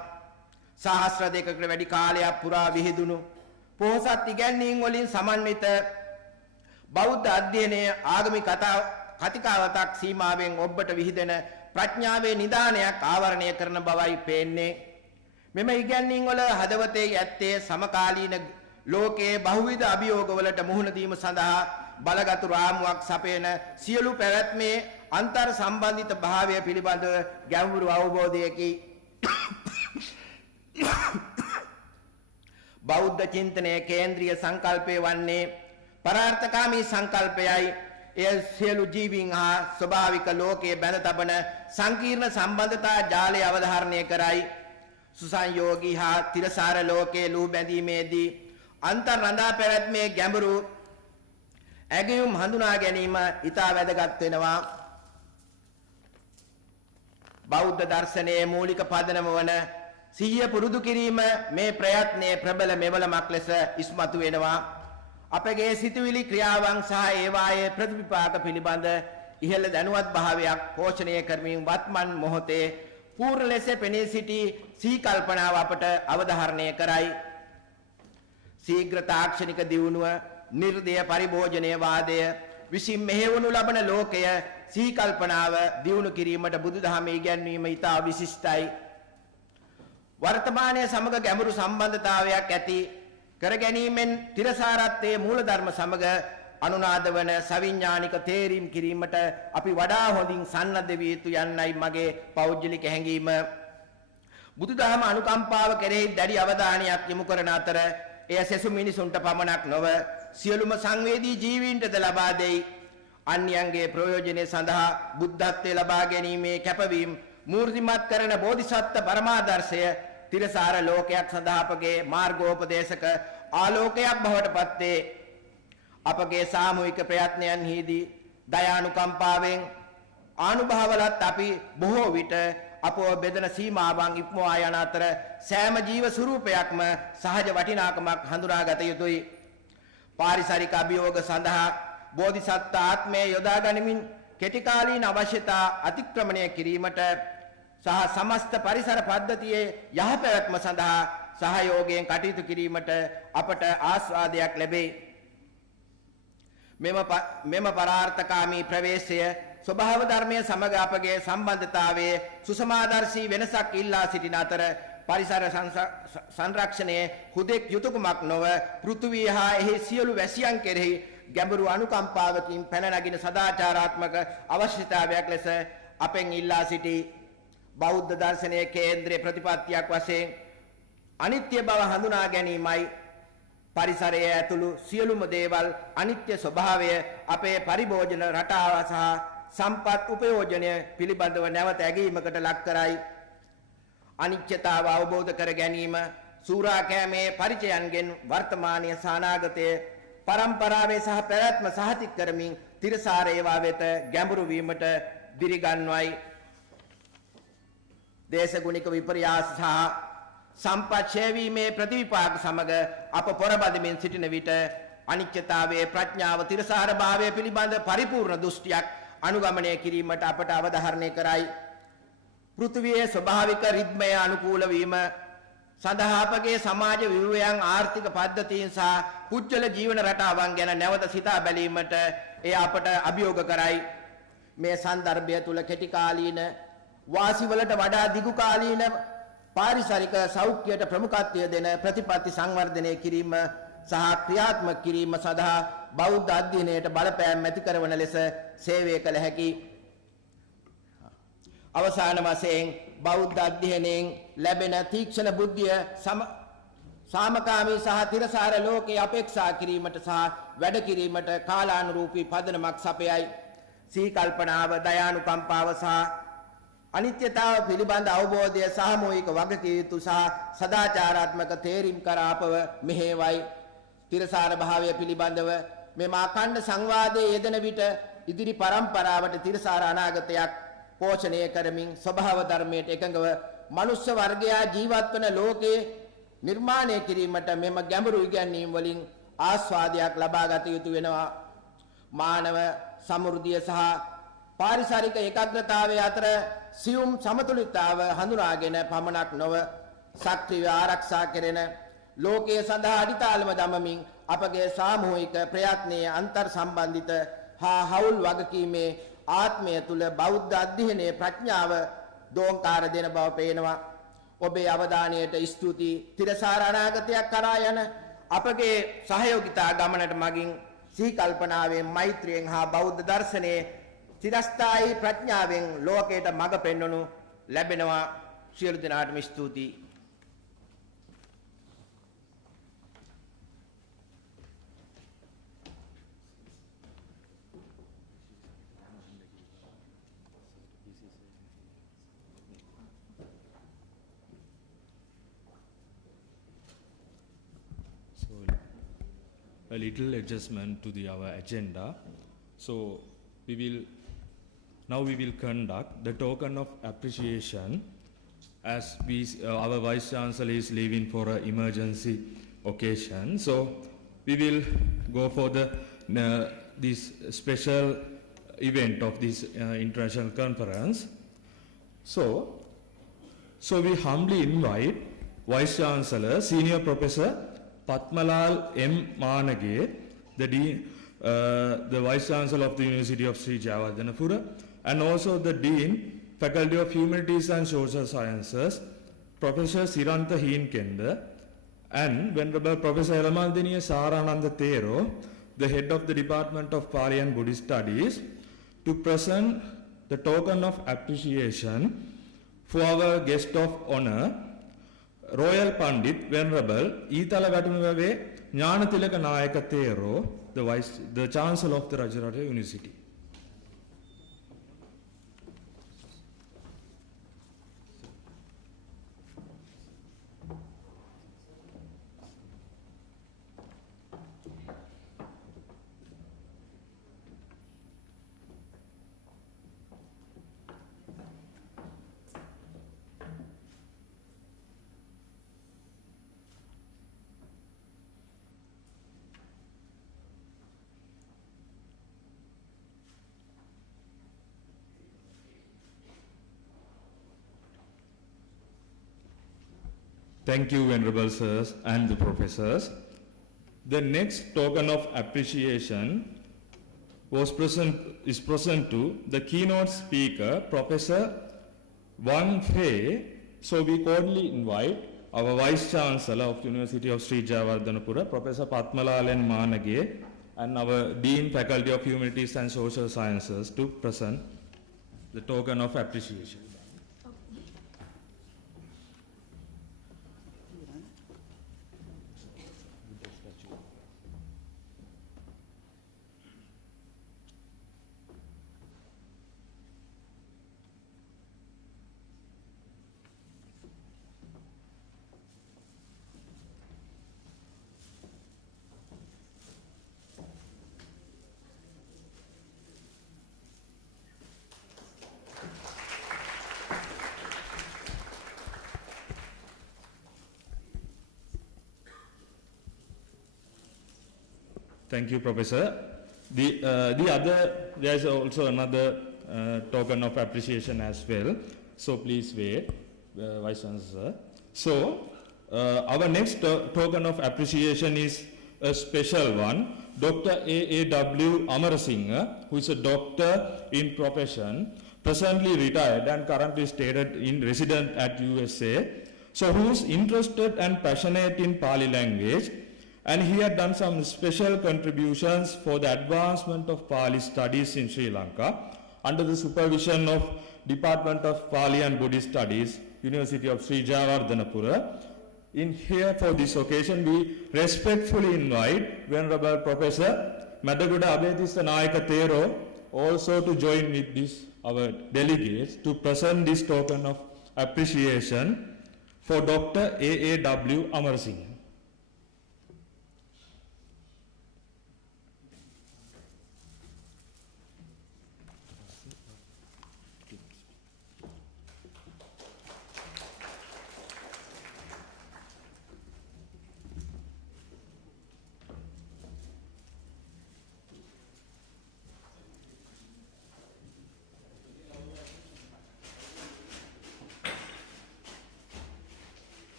සහස්‍ර දෙකකට වැඩි කාලයක් පුරා විහිදුණු පොහොසත් ඉගැන්වීම් වලින් සමන්විත බෞද්ධ අධ්‍යයනයේ ආගමික කතිකාවතක් සීමාවෙන් ඔබට විහිදෙන ප්‍රඥාවේ නිදානයක් ආවරණය කරන බවයි පේන්නේ. මෙම ඉගැන්වීම් වල හදවතේ ඇත්තේ සමකාලීන ලෝකයේ බහුවිධ අභියෝගවලට මුහුණ දීම සඳහා බලගත් රාමුවක් සපයන සියලු පැවැත්මේ අන්තර් සම්බන්ධිත භාවය පිළිබඳව ගැඹුරු අවබෝධයකි. බෞද්ධ චින්තනයේ කේන්ද්‍රීය සංකල්පය වන්නේ පරාර්ථකාමී සංකල්පයයි. එය සියලු ජීවීන් හා ස්වභාවික ලෝකයේ බැඳ තබන සංකීර්ණ සම්බන්ධතා ජාලය අවධාරණය කරයි. සුසංයෝගී හා තිරසාර ලෝකයේ ලූ බැඳීමේදී අන්තර් රඳා පැවැත්මේ ගැඹුරු ඇගයුම් හඳුනා ගැනීම ඉතා වැදගත් වෙනවා. බෞද්ධ දර්ශනයේ මූලික පදනම වන සිහිය පුරුදු කිරීම මේ ප්‍රයත්නයේ ප්‍රබල මෙවලමක් ලෙස ඉස්මතු වෙනවා. අපගේ සිතුවිලි ක්‍රියාවන් සහ ඒවායේ ප්‍රතිවිපාක පිළිබඳ ඉහළ දැනුවත් භාවයක් පෝෂණය කරමින් වත්මන් මොහොතේ පූර්ණ ලෙස පෙනී සිටි සීකල්පනාව අපට අවධාරණය කරයි. ශීඝ්‍ර තාක්ෂණික දියුණුව, නිර්දය පරිභෝජනයේ වාදය විසින් මෙහෙවනු ලබන ලෝකය සීකල්පනාව දියුණු කිරීමට බුදුදහමේ ඉගැන්වීම ඉතා විශිෂ්ටයි. වර්තමානයේ සමග ගැඹුරු සම්බන්ධතාවයක් ඇති කර ගැනීමෙන් තිරසාරත්වයේ මූලධර්ම සමග අනුනාද වන සවිඥානික තේරීම් කිරීමට අපි වඩා හොඳින් සන්නද්ධ විය යුතු යන්නයි මගේ පෞද්ගලික හැඟීම. බුදුදහම අනුකම්පාව කෙරෙහි දැඩි අවධානයක් යොමු කරන අතර එය සෙසු මිනිසුන්ට පමණක් නොව සියලුම සංවේදී ජීවීන්ටද ලබා දෙයි. අන්‍යයන්ගේ ප්‍රයෝජනය සඳහා බුද්ධත්වයේ ලබා ගැනීමේ කැපවීම මූර්තිමත් කරන බෝධිසත්ව පරමාදර්ශය තිරසාර ලෝකයක් සඳහා අපගේ මාර්ගෝපදේශක ආලෝකයක් බවට පත්වේ. අපගේ සාමූහික ප්‍රයත්නයන්හිදී දයානුකම්පාවෙන් ආනුභාවලත් අපි බොහෝ විට අපව බෙදෙන සීමාවන් ඉක්මවා යන අතර සෑම ජීව ස්වරූපයක්ම සහජ වටිනාකමක් හඳුනාගත යුතුයි. පාරිසරික අභියෝග සඳහා බෝධිසත්ව ආත්මය යොදා ගනිමින් කෙටිකාලීන අවශ්‍යතා අතික්‍රමණය කිරීමට සහ සමස්ත පරිසර පද්ධතියේ යහපැවැත්ම සඳහා සහයෝගයෙන් කටයුතු කිරීමට අපට ආස්වාදයක් ලැබේ. මෙම පරාර්ථකාමී ප්‍රවේශය ස්වභාව ධර්මයේ සමග අපගේ සම්බන්ධතාවයේ සුසමාදර්ශී වෙනසක් ඉල්ලා සිටින අතර පරිසර සංරක්ෂණයේ හුදෙක් යුතුයකමක් නොව පෘථිවිය හා එහි සියලු වැසියන් කෙරෙහි ගැඹුරු අනුකම්පාවකින් පැන නගින සදාචාරාත්මක අවශ්‍යතාවයක් ලෙස අපෙන් ඉල්ලා සිටි. බෞද්ධ දර්ශනයේ කේන්ද්‍රීය ප්‍රතිපත්තියක් වශයෙන් අනිත්‍ය බව හඳුනා ගැනීමයි. පරිසරයේ ඇතුළු සියලුම දේවල් අනිත්‍ය ස්වභාවය අපේ පරිභෝජන රටාව සහ සම්පත් උපයෝජනය පිළිබඳව නැවත ඇගීමකට ලක් කරයි. අනිත්‍යතාව අවබෝධ කර ගැනීම සූරාකෑමේ පරිචයන්ගෙන් වර්තමානීය සානාගතයේ පරම්පරාවේ සහ පැවැත්ම සහතික කරමින් තිරසාර ඒවා වෙත ගැඹුරු වීමට දිරිගන්වයි. දේශගුණික විපර්යාස සහ සම්පත් ඡේවීමේ ප්‍රතිවිපාක සමග අප පොරබදිමින් සිටින විට අනිත්‍යතාවයේ ප්‍රඥාව තිරසාර භාවය පිළිබඳ පරිපූර්ණ දෘෂ්ටියක් අනුගමනය කිරීමට අපට අවධාරණය කරයි. පෘථිවියේ ස්වභාවික රිද්මය අනුකූල වීම සඳහා අපගේ සමාජ විවයන් ආර්ථික පද්ධතීන් සහ පුජ්‍යල ජීවන රටාවන් ගැන නැවත සිතා බැලීමට එය අපට අභියෝග කරයි. මේ සන්දර්භය තුල කෙටි කාලීන වාසිවලට වඩා දිගු කාලීන පාරිසරික සෞඛ්‍යයට ප්‍රමුඛත්වය දෙන ප්‍රතිපත්ති සංවර්ධනය කිරීම සහ ක්‍රියාත්මක කිරීම සඳහා බෞද්ධ අධ්‍යයනයට බලපෑම් ඇති කරන ලෙස සේවය කළ හැකි. අවසාන වශයෙන් බෞද්ධ අධ්‍යයනයෙන් ලැබෙන තීක්ෂණ බුද්ධිය සාමකාමී සහ තිරසාර ලෝකයේ අපේක්ෂා කිරීමට සහ වැඩ කිරීමට කාලානුරූපී පදනමක් සපයයි. සී කල්පනාව, දයානුකම්පාව සහ අනිත්‍යතාව පිළිබඳ අවබෝධය සාමූහික වගකිය යුතු සහ සදාචාරාත්මක තේරීම් කර අපව මෙහෙවයි. තිරසාර භාවය පිළිබඳව මෙම අඛණ්ඩ සංවාදයේ යෙදෙන විට ඉදිරි පරම්පරාවට තිරසාර අනාගතයක් පෝෂණය කරමින් ස්වභාව ධර්මයට එකඟව මනුෂ්‍ය වර්ගයා ජීවත් වන ලෝකයේ නිර්මාණය කිරීමට මෙම ගැඹුරු ඉගැන්වීම් වලින් ආස්වාදයක් ලබා ගත යුතු වෙනවා. මානව සමෘද්ධිය සහ පාරිසරික ඒකාග්‍රතාවය අතර සියුම් සමතුලිතතාව හඳුනාගෙන පමණක් නොව ශක්තිය ආරක්ෂා කෙරෙන ලෝකයේ සඳහා අඩිතාලම දමමින් අපගේ සාමූහික ප්‍රයත්නයේ අන්තර් සම්බන්ධිත හා හවුල් වගකීමේ ආත්මය තුල බෞද්ධ අධ්‍යයනයේ ප්‍රඥාව දෝංකාර දෙන බව පේනවා. ඔබේ අවධානයට ස්තුතියි. තිරසාර අනාගතයක් කරා යන අපගේ සහයෝගිතා ගමනට මගින් සිහි කල්පනාවෙන්, මෛත්‍රියෙන් හා බෞද්ධ දර්ශනයේ චිරස්ථායී ප්‍රඥාවෙන් ලෝකයට මඟ පෙන්වනු ලැබෙනවා. සියලු දෙනාටම ස්තුතියි. A little adjustment to our agenda. So now we will conduct the token of appreciation, as our Vice Chancellor is leaving for an emergency occasion. So we will go for this special event of this international conference. So we humbly invite Vice Chancellor, Senior Professor Patmalal M. Manage, the Vice Chancellor of the University of Sri Jayewardenepura, and also the Dean, Faculty of Humanities and Social Sciences, Professor Siranta Heenkenda, and Venerable Professor Elamaldiniya Sarananda Thero, the Head of the Department of Pali and Buddhist Studies, to present the token of appreciation for our guest of honor, Royal Pandit Venerable Itala Vatunuvave ඥානතිලක නායක Thero, the Chancellor of the Rajarata University. Thank you, Venerable Sirs and the professors. The next token of appreciation is present to the keynote speaker, Professor Wang Fei. So we cordially invite our Vice Chancellor of the University of Sri Jayewardenepura, Professor Patmalal N. Manage, and our Dean, Faculty of Humanities and Social Sciences, to present the token of appreciation. Thank you, Professor. There is also another token of appreciation as well. So please wait, Vice Chancellor. So Our next token of appreciation is a special one. Dr. A.A.W. Amarasinghe, who is a doctor in profession, presently retired and currently stated in resident at USA. So who is interested and passionate in Pali language, and he had done some special contributions for the advancement of Pali studies in Sri Lanka under the supervision of Department of Pali and Buddhist Studies, University of Sri Jayewardenepura. In here for this occasion, we respectfully invite Venerable Professor Madaguda Abethissa Nayaka Thero also to join with this, our delegates, to present this token of appreciation for Dr. A.A.W. Amarasinghe.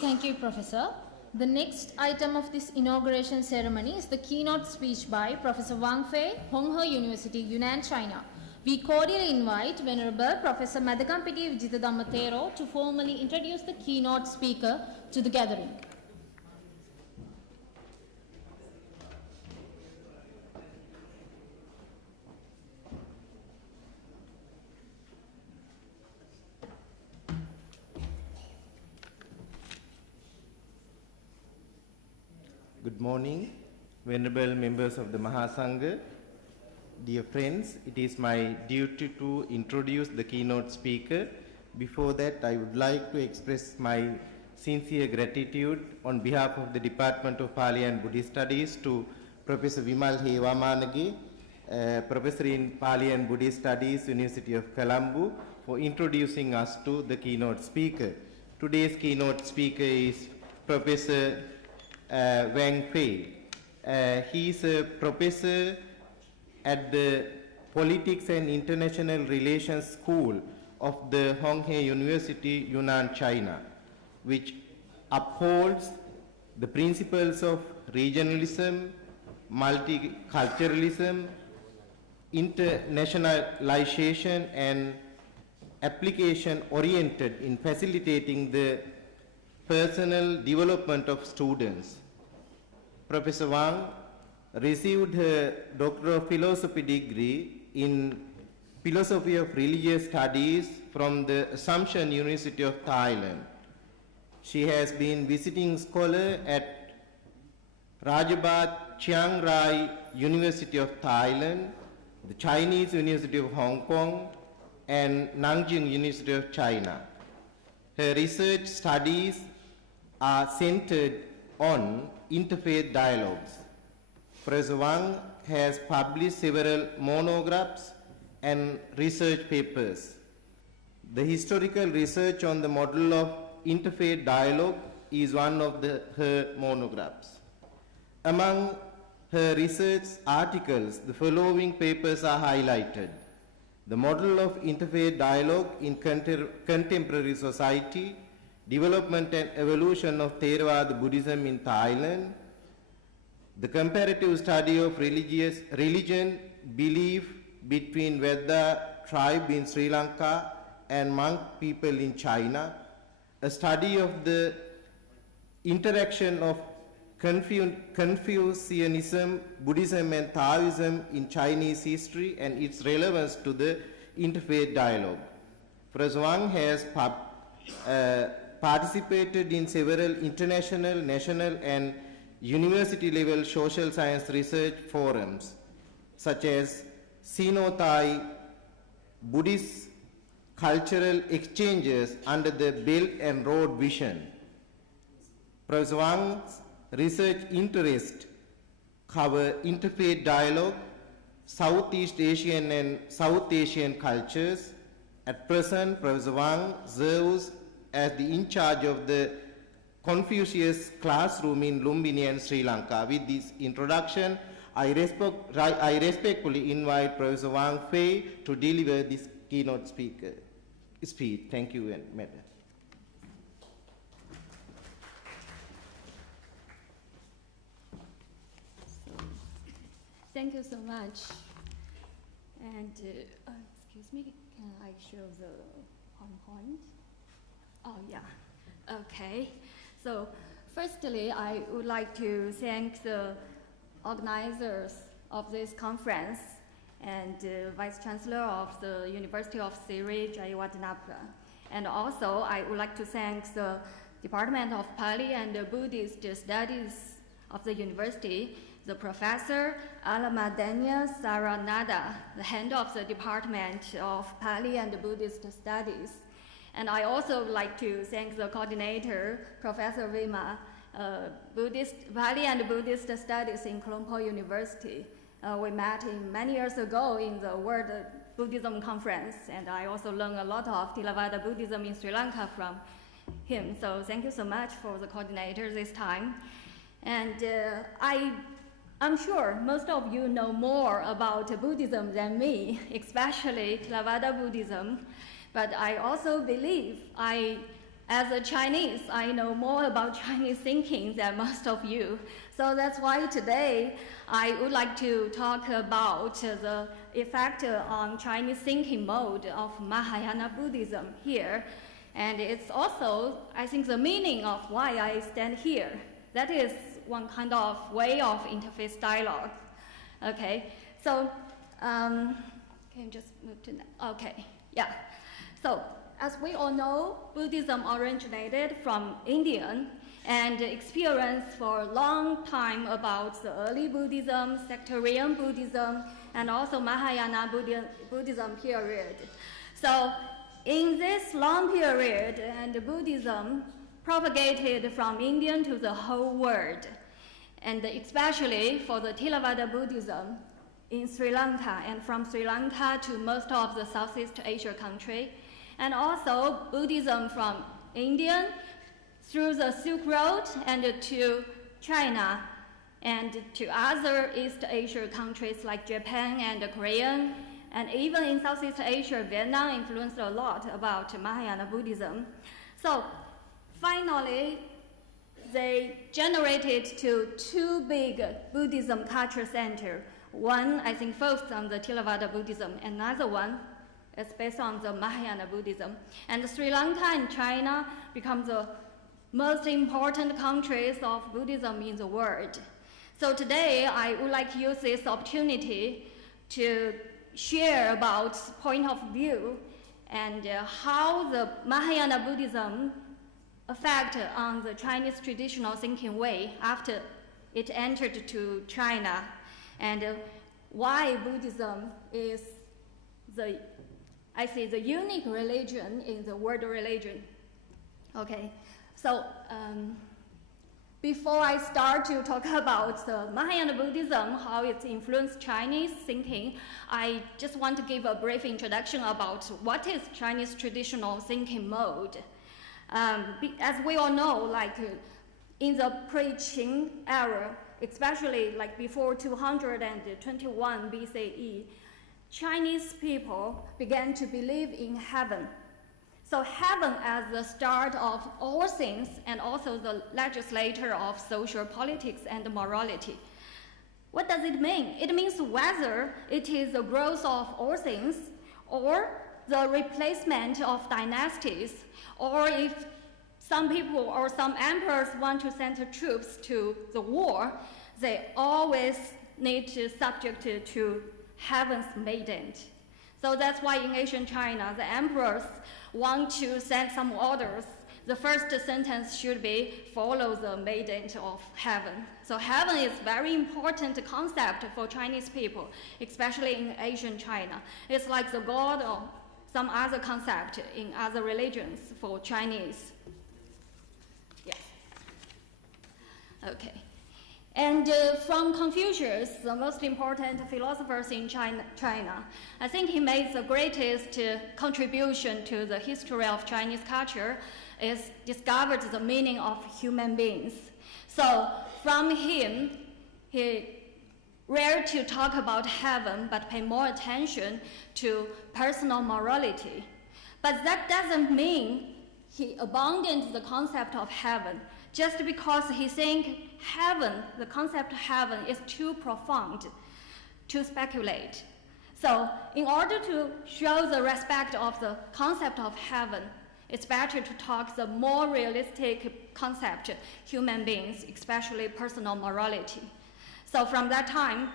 Thank you, Professor. The next item of this inauguration ceremony is the keynote speech by Professor Wang Fei, Hong He University, Yunnan, China. We cordially invite Venerable Professor Madagampiti Vijitadhamma Thero to formally introduce the keynote speaker to the gathering. Good morning, venerable members of the Mahasangha. Dear friends, it is my duty to introduce the keynote speaker. Before that, I would like to express my sincere gratitude on behalf of the Department of Pali and Buddhist Studies to Professor Vimal Hewamanage, Professor in Pali and Buddhist Studies, University of Colombo, for introducing us to the keynote speaker. Today's keynote speaker is Professor Wang Fei. He is a professor at the Politics and International Relations School of the Hong He University, Yunnan, China, which upholds the principles of regionalism, multiculturalism, internationalization, and application oriented in facilitating the personal development of students. Professor Wang received her Doctor of Philosophy degree in Philosophy of Religious Studies from the Assumption University of Thailand. She has been visiting scholar at Rajabat Chiang Rai University of Thailand, the Chinese University of Hong Kong, and Nanjing University of China. Her research studies are centered on interfaith dialogues. Professor Wang has published several monographs and research papers. The historical research on the model of interfaith dialogue is one of her monographs. Among her research articles, the following papers are highlighted: The Model of Interfaith Dialogue in Contemporary Society, Development and Evolution of Theravada Buddhism in Thailand, The Comparative Study of Religion, Belief between Vedda tribe in Sri Lanka and monk people in China, a study of the interaction of Confucianism, Buddhism and Taoism in Chinese history and its relevance to the interfaith dialogue. Professor Wang has participated in several international, national and university-level social science research forums, such as Sino-Thai Buddhist cultural exchanges under the Belt and Road Vision. Professor Wang's research interests cover interfaith dialogue, Southeast Asian and South Asian cultures. At present, Professor Wang serves as the in charge of the Confucius classroom in Lumbini and Sri Lanka. With this introduction, I respectfully invite Professor Wang Fei to deliver this keynote speech. Thank you, Madam. Thank you so much. And excuse me, can I show the PowerPoint? Oh yeah, okay. So firstly, I would like to thank the organizers of this conference and Vice Chancellor of the University of Sri Jayewardenepura. And also, I would like to thank the Department of Pali and Buddhist Studies of the university, the Professor Alamadanya Saranada, the head of the Department of Pali and Buddhist Studies. And I also would like to thank the coordinator, Professor Vima, Pali and Buddhist Studies in Colombo University. We met many years ago in the World Buddhism Conference, and I also learned a lot of Theravada Buddhism in Sri Lanka from him. So thank you so much for the coordinator this time. And I'm sure most of you know more about Buddhism than me, especially Theravada Buddhism. But I also believe as a Chinese, I know more about Chinese thinking than most of you. So that's why today I would like to talk about the effect on Chinese thinking mode of Mahayana Buddhism here. And it's also, I think, the meaning of why I stand here. That is one kind of way of interface dialogue. Okay, so can you just move to that? Okay, yeah. So as we all know, Buddhism originated from India and experienced for a long time about the early Buddhism, sectarian Buddhism, and also Mahayana Buddhism period. So in this long period, and Buddhism propagated from India to the whole world, and especially for the Theravada Buddhism in Sri Lanka, and from Sri Lanka to most of the Southeast Asia country, and also Buddhism from India through the Silk Road and to China and to other East Asia countries like Japan and Korea, and even in Southeast Asia, Vietnam influenced a lot about Mahayana Buddhism. So finally, they generated two big Buddhism culture centers. One, I think, focused on the Theravada Buddhism, another one is based on the Mahayana Buddhism. And Sri Lanka and China become the most important countries of Buddhism in the world. So today, I would like to use this opportunity to share about point of view and how the Mahayana Buddhism affect on the Chinese traditional thinking way after it entered to China, and why Buddhism is the unique religion in the world religion. Okay, so before I start to talk about the Mahayana Buddhism, how it influenced Chinese thinking, I just want to give a brief introduction about what is Chinese traditional thinking mode. As we all know, like in the pre-Qing era, especially like before 221 BCE, Chinese people began to believe in heaven. So heaven as the start of all things and also the legislator of social politics and morality. What does it mean? It means whether it is the growth of all things or the replacement of dynasties, or if some people or some emperors want to send troops to the war, they always need to subject to heaven's mandate. So that's why in ancient China, the emperors want to send some orders. The first sentence should be, follow the mandate of heaven. So heaven is a very important concept for Chinese people, especially in ancient China. It's like the God or some other concept in other religions for Chinese. Yes. Okay. And from Confucius, the most important philosophers in China, I think he made the greatest contribution to the history of Chinese culture is discovered the meaning of human beings. So from him, he rare to talk about heaven, but pay more attention to personal morality. But that doesn't mean he abandoned the concept of heaven just because he thinks heaven, the concept of heaven, is too profound to speculate. So in order to show the respect of the concept of heaven, it's better to talk the more realistic concept, human beings, especially personal morality. So from that time,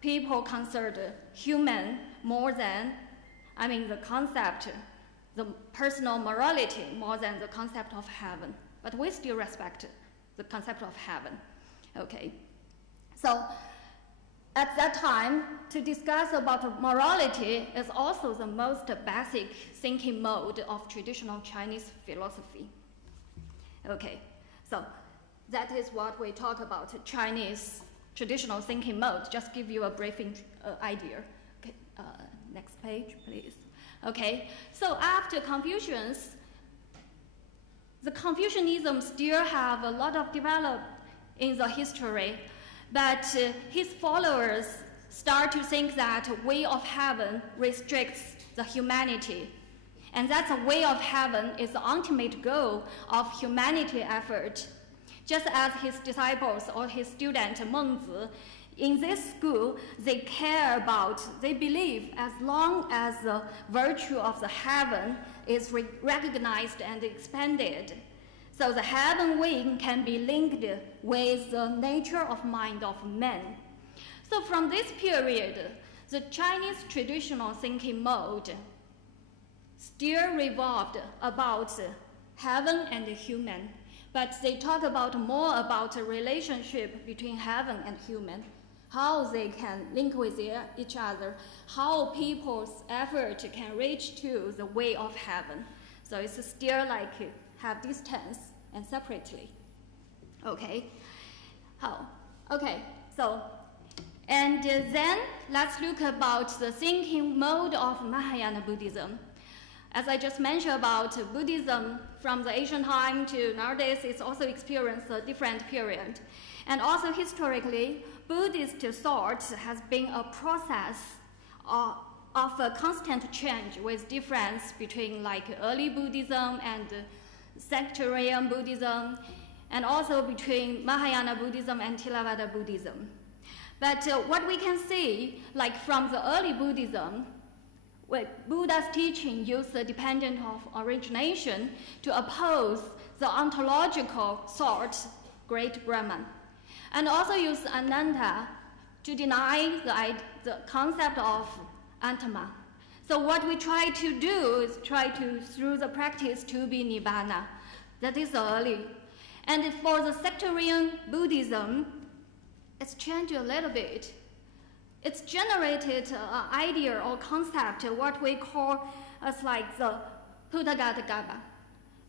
people considered human more than, the concept, the personal morality more than the concept of heaven. But we still respect the concept of heaven. Okay. So at that time, to discuss about morality is also the most basic thinking mode of traditional Chinese philosophy. Okay, so that is what we talk about Chinese traditional thinking mode. Just give you a briefing idea. Okay, next page, please. Okay, so after Confucius, the Confucianism still have a lot of development in the history, but his followers start to think that a way of heaven restricts the humanity, and that the way of heaven is the ultimate goal of humanity effort. Just as his disciples or his student Mengzi, in this school, they believe as long as the virtue of the heaven is recognized and expanded, so the heaven wing can be linked with the nature of mind of men. So from this period, the Chinese traditional thinking mode still revolved about heaven and human, but they talk more about the relationship between heaven and human, how they can link with each other, how people's effort can reach to the way of heaven. So it's still have distance and separately. Okay. How? Okay. So, and then let's look about the thinking mode of Mahayana Buddhism. As I just mentioned about Buddhism from the ancient time to nowadays, it's also experienced a different period. And also historically, Buddhist thought has been a process of a constant change with difference between early Buddhism and sectarian Buddhism, and also between Mahayana Buddhism and Theravada Buddhism. But what we can see, from the early Buddhism, Buddha's teaching used the dependent of origination to oppose the ontological thought, great Brahman, and also used Ananta to deny the concept of Atma. So what we try to do is through the practice, to be Nibbana. That is early. And for the sectarian Buddhism, it's changed a little bit. It's generated an idea or concept, what we call as the Buddhagata.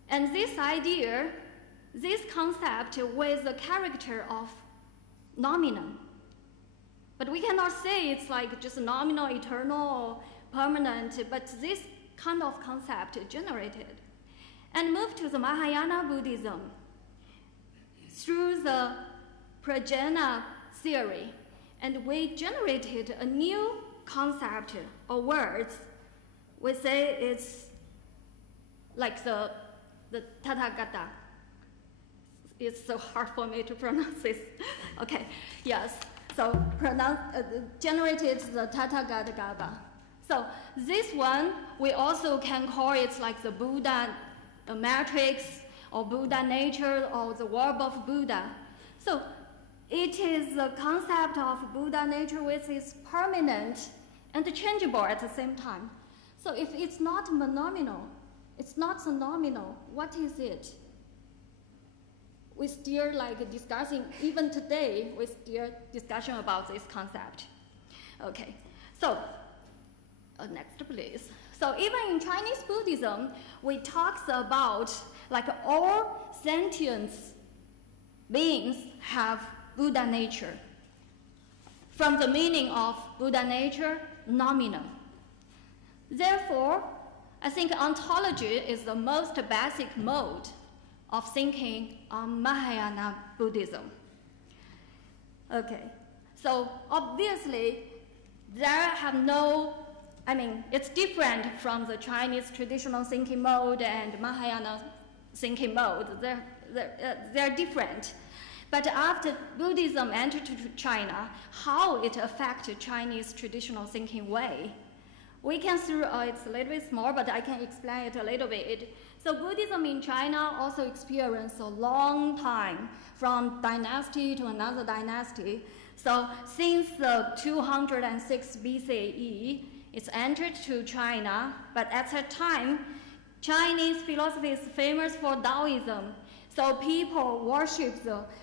And this idea, this concept with the character of nominal. But we cannot say it's just nominal, eternal, permanent, but this kind of concept generated. And moved to the Mahayana Buddhism through the Prajna theory. And we generated a new concept or words. We say it's the Tathagata. It's so hard for me to pronounce this. Okay, yes. So generated the Tathagata. So this one, we also can call it the Buddha matrix, or Buddha nature, or the verb of Buddha. So it is the concept of Buddha nature which is permanent and changeable at the same time. So if it's not monominal, it's not so nominal, what is it? We still discussing, even today, we still discussion about this concept. Okay, so next please. So even in Chinese Buddhism, we talk about all sentient beings have Buddha nature. From the meaning of Buddha nature, nominal. Therefore, I think ontology is the most basic mode of thinking on Mahayana Buddhism. Okay, So obviously, it's different from the Chinese traditional thinking mode and Mahayana thinking mode. They're different. But after Buddhism entered China, how it affected Chinese traditional thinking way? We can see it's a little bit small, but I can explain it a little bit. So Buddhism in China also experienced a long time from dynasty to another dynasty. So since 206 BCE, it's entered to China, but at that time, Chinese philosophy is famous for Taoism. So people worship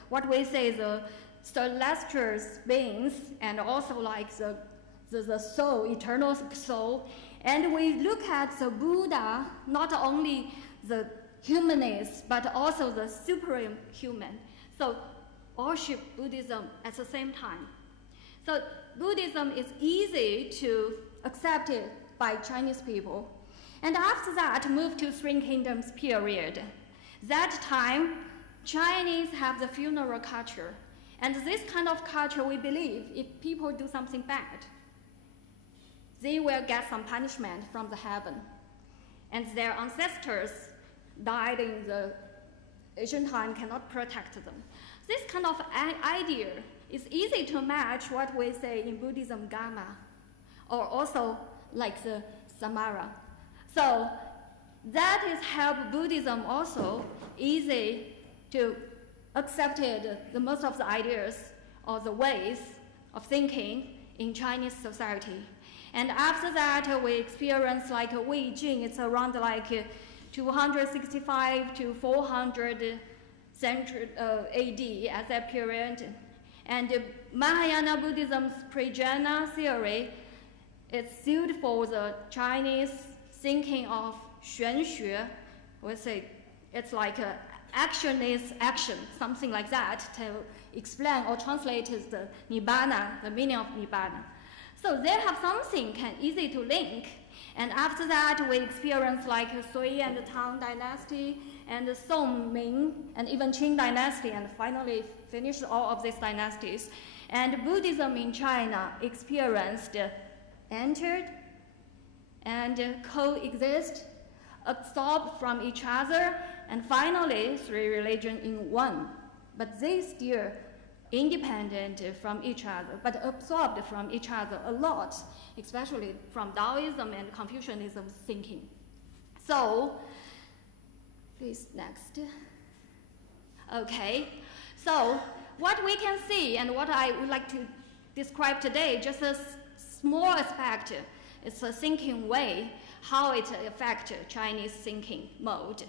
what we say the celestial beings, and also like the soul, eternal soul. And we look at the Buddha, not only the humanist, but also the supreme human. So worship Buddhism at the same time. So Buddhism is easy to accept it by Chinese people. And after that, move to Three Kingdoms period. That time, Chinese have the funeral culture. And this kind of culture, we believe, if people do something bad, they will get some punishment from the heaven. And their ancestors died in the Asian time, cannot protect them. This kind of idea is easy to match what we say in Buddhism, Dharma, or also like the Samara. So that is help Buddhism also easy to accept the most of the ideas or the ways of thinking in Chinese society. And after that, we experience like Wei Jing, it's around like 265 to 400 AD at that period. And Mahayana Buddhism's pre-Jhana theory is suited for the Chinese thinking of Xuan Xue. We say it's like action is action, something like that, to explain or translate the Nibbana, the meaning of Nibbana. So they have something easy to link. And after that, we experience like Sui and Tang dynasty, and Song, Ming, and even Qing dynasty, and finally finished all of these dynasties. And Buddhism in China experienced, entered, and coexist, absorbed from each other, and finally three religions in one. But they still independent from each other, but absorbed from each other a lot, especially from Taoism and Confucianism thinking. So, please next. Okay, so what we can see and what I would like to describe today, just a small aspect, it's a thinking way, how it affects Chinese thinking mode,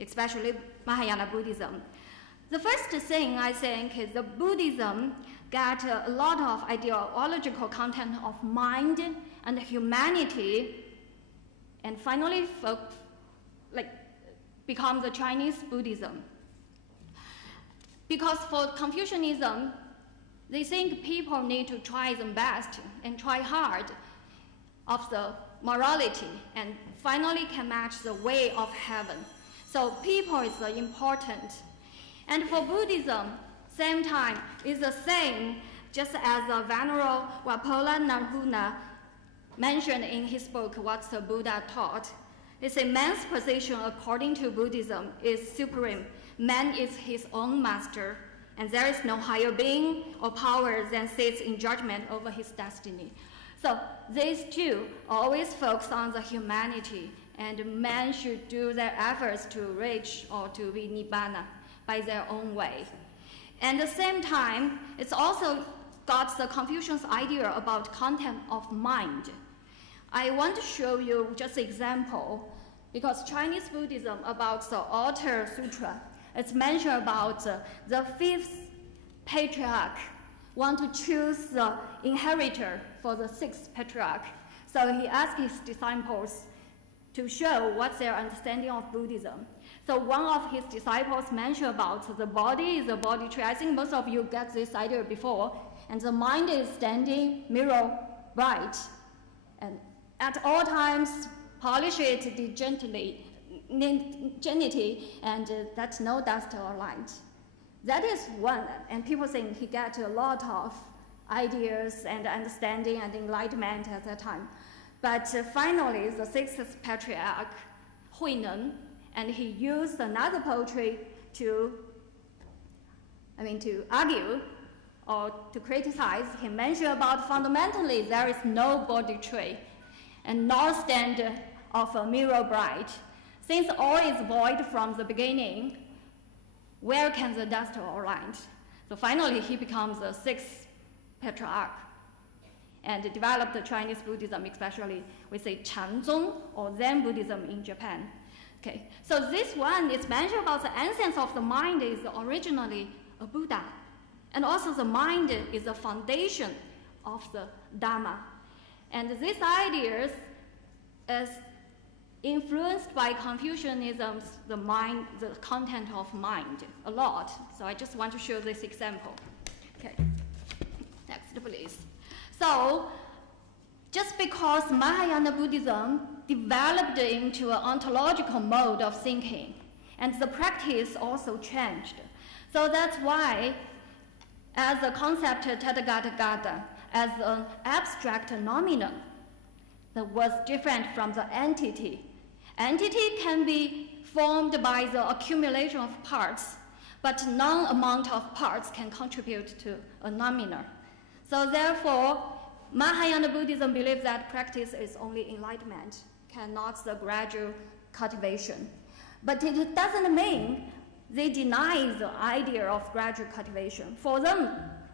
especially Mahayana Buddhism. The first thing I think is the Buddhism got a lot of ideological content of mind and humanity, and finally become the Chinese Buddhism. Because for Confucianism, they think people need to try their best and try hard of the morality and finally can match the way of heaven. So people is important. And for Buddhism, same time, is the same, just as the Venerable Wapola Narhuna mentioned in his book, What the Buddha Taught. It's a man's position according to Buddhism is supreme. Man is his own master, and there is no higher being or power than sits in judgment over his destiny. So these two always focus on the humanity, and man should do their efforts to reach or to be Nibbana by their own way. And at the same time, it's also got the Confucian's idea about content of mind. I want to show you just an example, because Chinese Buddhism about the Altar Sutra, it's mentioned about the fifth patriarch want to choose the inheritor for the sixth patriarch. So he asked his disciples to show what's their understanding of Buddhism. So one of his disciples mentioned about the body is a body tree. I think most of you get this idea before. And the mind is standing mirror bright. And at all times, polish it gently, and that's no dust or light. That is one, and people think he got a lot of ideas and understanding and enlightenment at that time. But finally, the sixth patriarch, Huineng, and he used another poetry to argue or to criticize. He mentioned about fundamentally there is no body tree and no stand of a mirror bright. Since all is void from the beginning, where can the dust align? So finally, he becomes the sixth patriarch and developed the Chinese Buddhism, especially we say Chanzong or Zen Buddhism in Japan. Okay, so this one is mentioned about the essence of the mind is originally a Buddha. And also the mind is the foundation of the Dharma. And these ideas is influenced by Confucianism's the content of mind a lot. So I just want to show this example. Okay, next please. So just because Mahayana Buddhism developed into an ontological mode of thinking, and the practice also changed. So that's why, as a concept Tathagata, as an abstract nomenon, that was different from the entity. Entity can be formed by the accumulation of parts, but no amount of parts can contribute to a nomenon. So therefore, Mahayana Buddhism believes that practice is only enlightenment, cannot the gradual cultivation. But it doesn't mean they deny the idea of gradual cultivation. For them,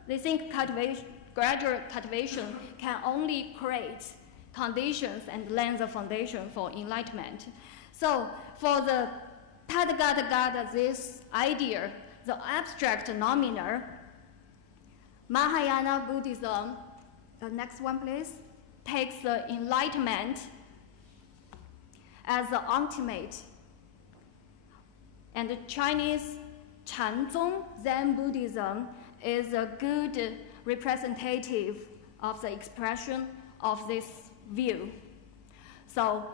they think gradual cultivation can only create conditions and lay the foundation for enlightenment. So for the Tathagata, this idea, the abstract nomenon, Mahayana Buddhism, next one please, takes the enlightenment as the ultimate. And the Chinese Chanzong Zen Buddhism is a good representative of the expression of this view. So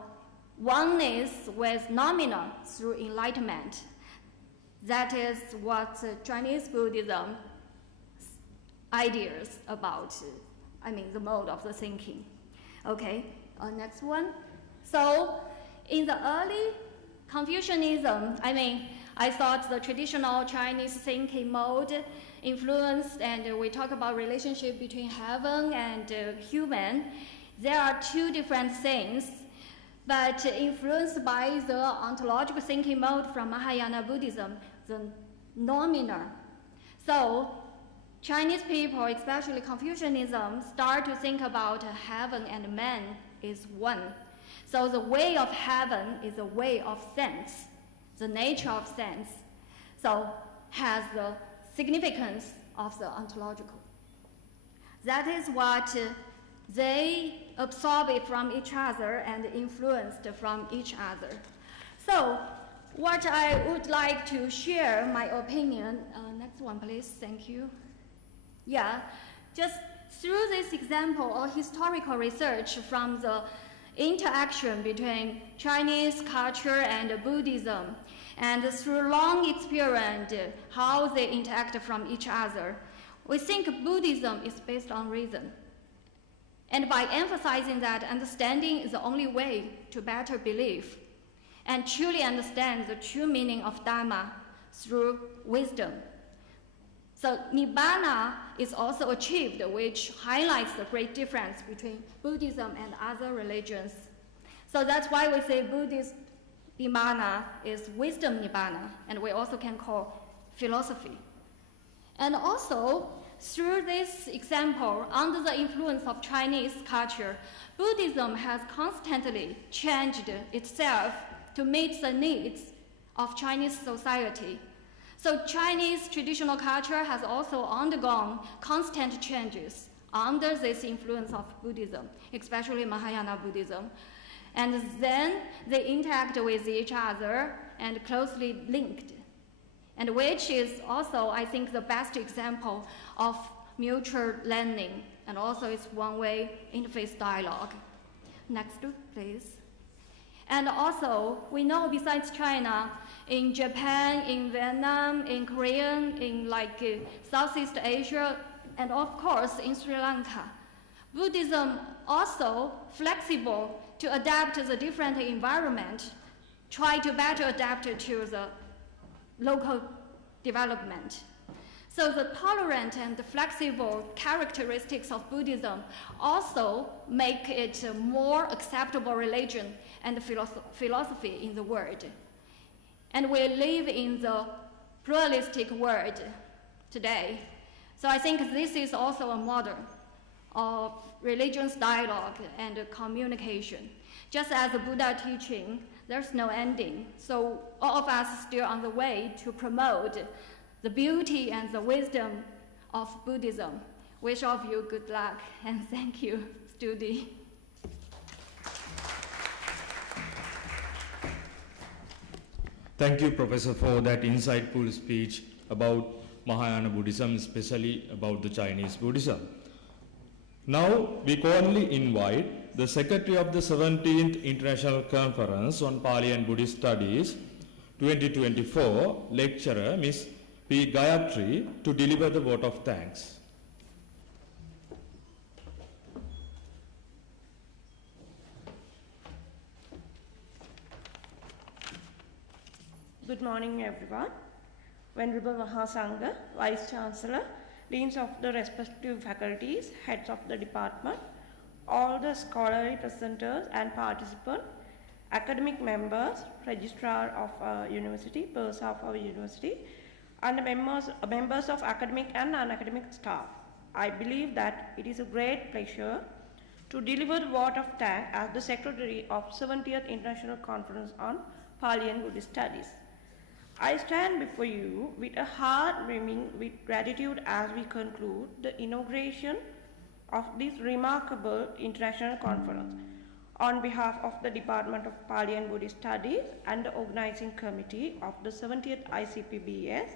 oneness with nomenon through enlightenment. That is what Chinese Buddhism ideas about, the mode of the thinking. Okay, next one. So in the early Confucianism, I thought the traditional Chinese thinking mode influenced, and we talk about relationship between heaven and human. There are two different things, but influenced by the ontological thinking mode from Mahayana Buddhism, the nomenon. So Chinese people, especially Confucianism, start to think about heaven and man is one. So the way of heaven is a way of sense, the nature of sense. So has the significance of the ontological. That is what they absorb from each other and influenced from each other. So what I would like to share my opinion, next one please, thank you. Yeah, just through this example or historical research from the interaction between Chinese culture and Buddhism, and through long experience how they interact from each other, we think Buddhism is based on reason. And by emphasizing that understanding is the only way to better believe and truly understand the true meaning of Dharma through wisdom. So Nibbana is also achieved, which highlights the great difference between Buddhism and other religions. So that's why we say Buddhist Nibbana is wisdom Nibbana, and we also can call philosophy. And also, through this example, under the influence of Chinese culture, Buddhism has constantly changed itself to meet the needs of Chinese society. So Chinese traditional culture has also undergone constant changes under this influence of Buddhism, especially Mahayana Buddhism. And then they interact with each other and closely linked, and which is also, I think, the best example of mutual learning, and also it's one-way interface dialogue. Next, please. And also, we know besides China, in Japan, in Vietnam, in Korea, in Southeast Asia, and of course in Sri Lanka. Buddhism also flexible to adapt to the different environment, try to better adapt to the local development. So the tolerant and the flexible characteristics of Buddhism also make it a more acceptable religion and philosophy in the world. And we live in the pluralistic world today. So I think this is also a model of religious dialogue and communication. Just as the Buddha teaching, there's no ending. So all of us are still on the way to promote the beauty and the wisdom of Buddhism. Wish all of you good luck and thank you, Studi. Thank you, Professor, for that insightful speech about Mahayana Buddhism, especially about the Chinese Buddhism. Now, we cordially invite the Secretary of the 17th International Conference on Pali and Buddhist Studies 2024, lecturer Ms. P. Gayatri, to deliver the vote of thanks. Good morning, everyone. Venerable Mahasangha, Vice Chancellor, Deans of the respective faculties, heads of the department, all the scholarly presenters and participants, academic members, registrar of our university, bursar of our university, and the members of academic and non-academic staff. I believe that it is a great pleasure to deliver the vote of thanks as the Secretary of 70th International Conference on Pali and Buddhist Studies. I stand before you with a heart brimming with gratitude as we conclude the inauguration of this remarkable international conference. On behalf of the Department of Pali and Buddhist Studies and the organizing committee of the 70th ICPBS,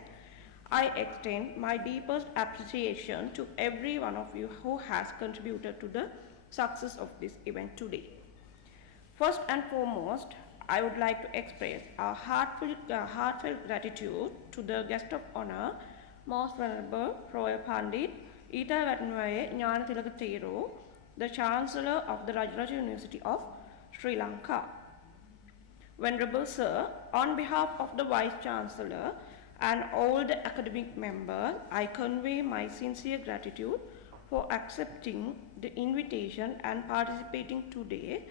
I extend my deepest appreciation to every one of you who has contributed to the success of this event today. First and foremost, I would like to express our heartfelt gratitude to the guest of honor, Most Venerable Royal Pandit Itavatunwaye Gnanathilaka Thero, the Chancellor of the Rajaraja University of Sri Lanka. Venerable Sir, on behalf of the Vice Chancellor and all the academic members, I convey my sincere gratitude for accepting the invitation and participating today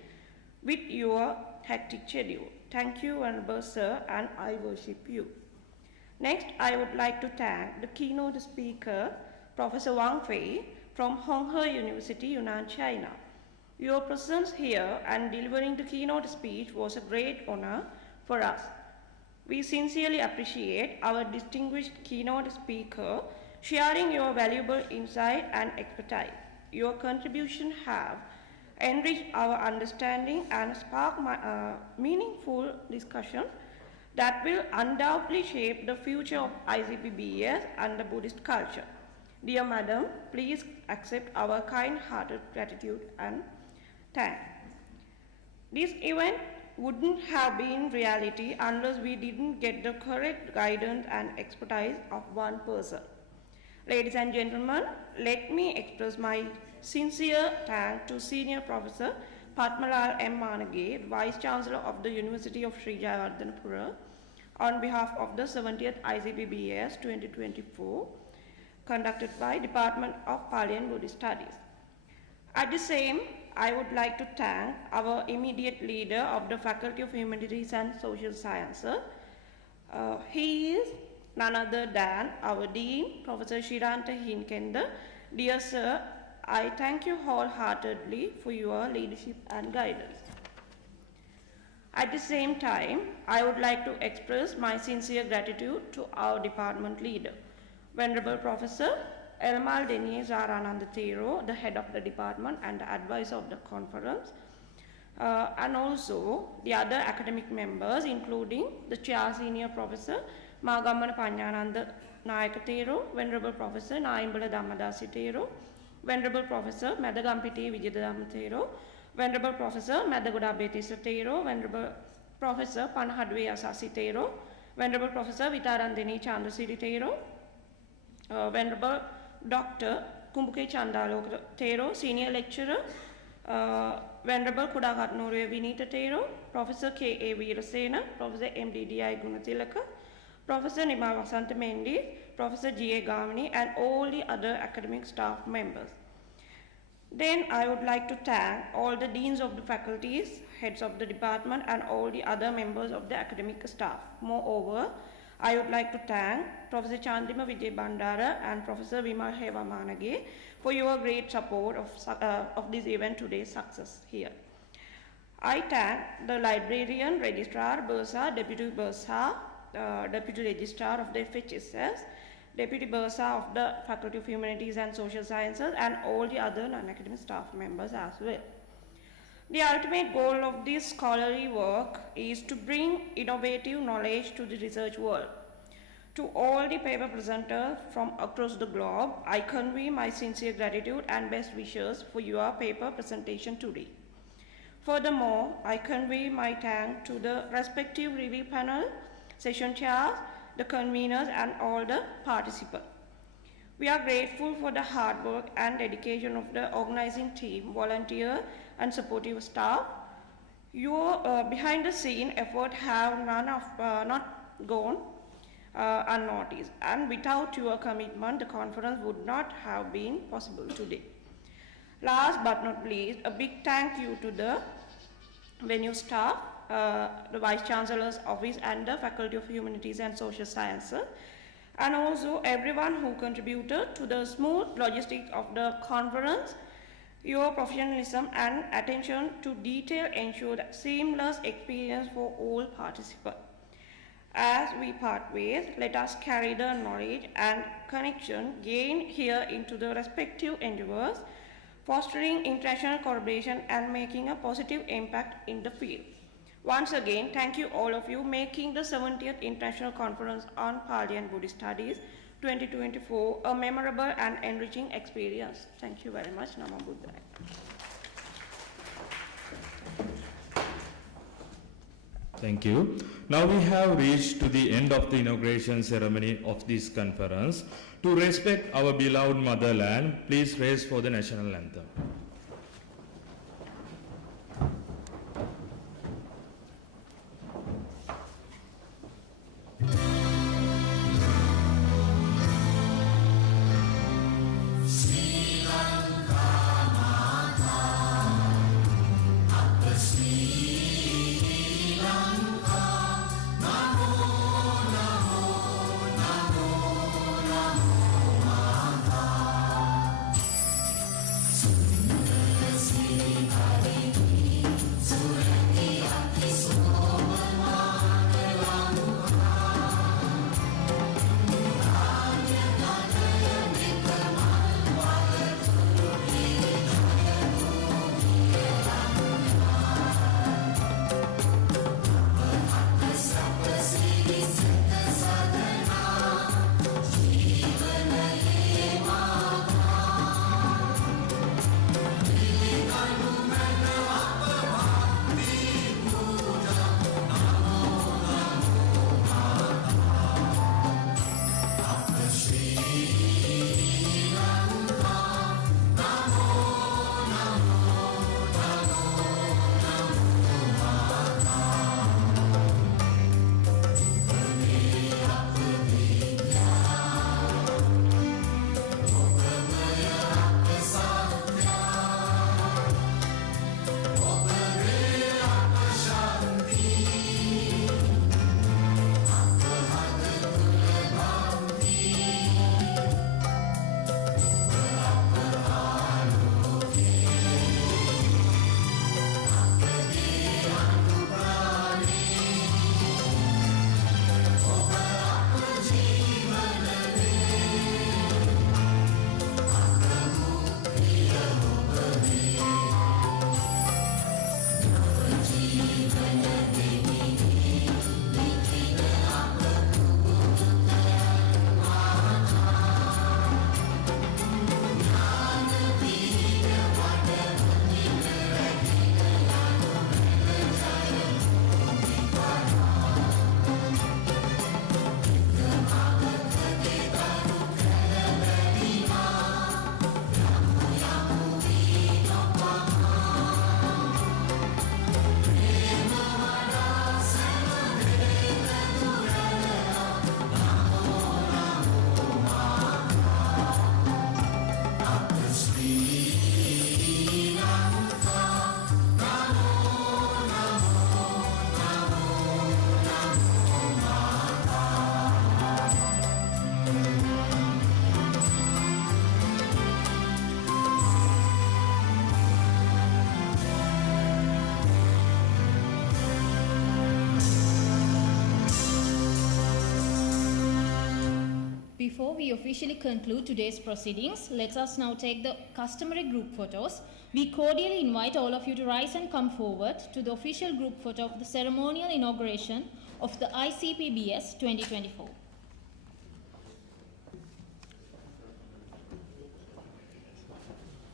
with your hectic schedule. Thank you, Venerable Sir, and I worship you. Next, I would like to thank the keynote speaker, Professor Wang Fei from Honghe University, Yunnan, China. Your presence here and delivering the keynote speech was a great honor for us. We sincerely appreciate our distinguished keynote speaker sharing your valuable insight and expertise. Your contribution have enriched our understanding and spark meaningful discussion that will undoubtedly shape the future of ICPBS and the Buddhist culture. Dear Madam, please accept our kind-hearted gratitude and thanks. This event wouldn't have been reality unless we didn't get the correct guidance and expertise of one person. Ladies and gentlemen, let me express my sincere thanks to Senior Professor Patmalal M. Manage, Vice Chancellor of the University of Sri Jayewardenepura, on behalf of the 70th ICPBS 2024, conducted by Department of Pali and Buddhist Studies. At the same, I would like to thank our immediate leader of the Faculty of Humanities and Social Sciences. He is none other than our Dean, Professor Shiranta Hinkenda. Dear Sir, I thank you wholeheartedly for your leadership and guidance. At the same time, I would like to express my sincere gratitude to our department leader, Venerable Professor Elmal Deniye Zarananda Thero, the head of the department and the advisor of the conference, and also the other academic members, including the Chair Senior Professor Magammana Panyananda Nayaka Thero, Venerable Professor Nayimbala Dhammadasi Thero, Venerable Professor Medagampiti Vijayadhamma Thero, Venerable Professor Medagoda Betisa Thero, Venerable Professor Panhadwe Asasi Thero, Venerable Professor Vitarandini Chandrasiri Thero, Venerable Dr. Kumbuke Chandaloka Tero, Senior Lecturer, Venerable Kudagatnore Vinita Tero, Professor K.A. Veerasena, Professor M.D.D.I. Gunatilaka, Professor Nima Vasanta Mendi, Professor G.A. Gamini, and all the other academic staff members. Then I would like to thank all the deans of the faculties, heads of the department, and all the other members of the academic staff. Moreover, I would like to thank Professor Chandima Vijay Bandara and Professor Vimal Hevamanage for your great support of this event today's success here. I thank the librarian, registrar, bursar, deputy bursar, deputy registrar of the FHSS, deputy bursar of the Faculty of Humanities and Social Sciences, and all the other non-academic staff members as well. The ultimate goal of this scholarly work is to bring innovative knowledge to the research world. To all the paper presenters from across the globe, I convey my sincere gratitude and best wishes for your paper presentation today. Furthermore, I convey my thanks to the respective review panel, session chairs, the conveners, and all the participants. We are grateful for the hard work and dedication of the organizing team, volunteers, and supportive staff. Your behind the scene effort have not gone unnoticed, and without your commitment, the conference would not have been possible today. Last but not least, a big thank you to the venue staff, the Vice Chancellor's Office, and the Faculty of Humanities and Social Sciences, and also everyone who contributed to the smooth logistics of the conference. Your professionalism and attention to detail ensured seamless experience for all participants. As we part ways, let us carry the knowledge and connection gained here into the respective endeavors, fostering international collaboration and making a positive impact in the field. Once again, thank you all of you making the 70th International Conference on Pali and Buddhist Studies 2024 a memorable and enriching experience. Thank you very much. Namo Buddhaya. Thank you. Now we have reached to the end of the inauguration ceremony of this conference. To respect our beloved motherland, please raise for the national anthem. Sri Before we officially conclude today's proceedings, let us now take the customary group photos. We cordially invite all of you to rise and come forward to the official group photo of the ceremonial inauguration of the ICPBS 2024.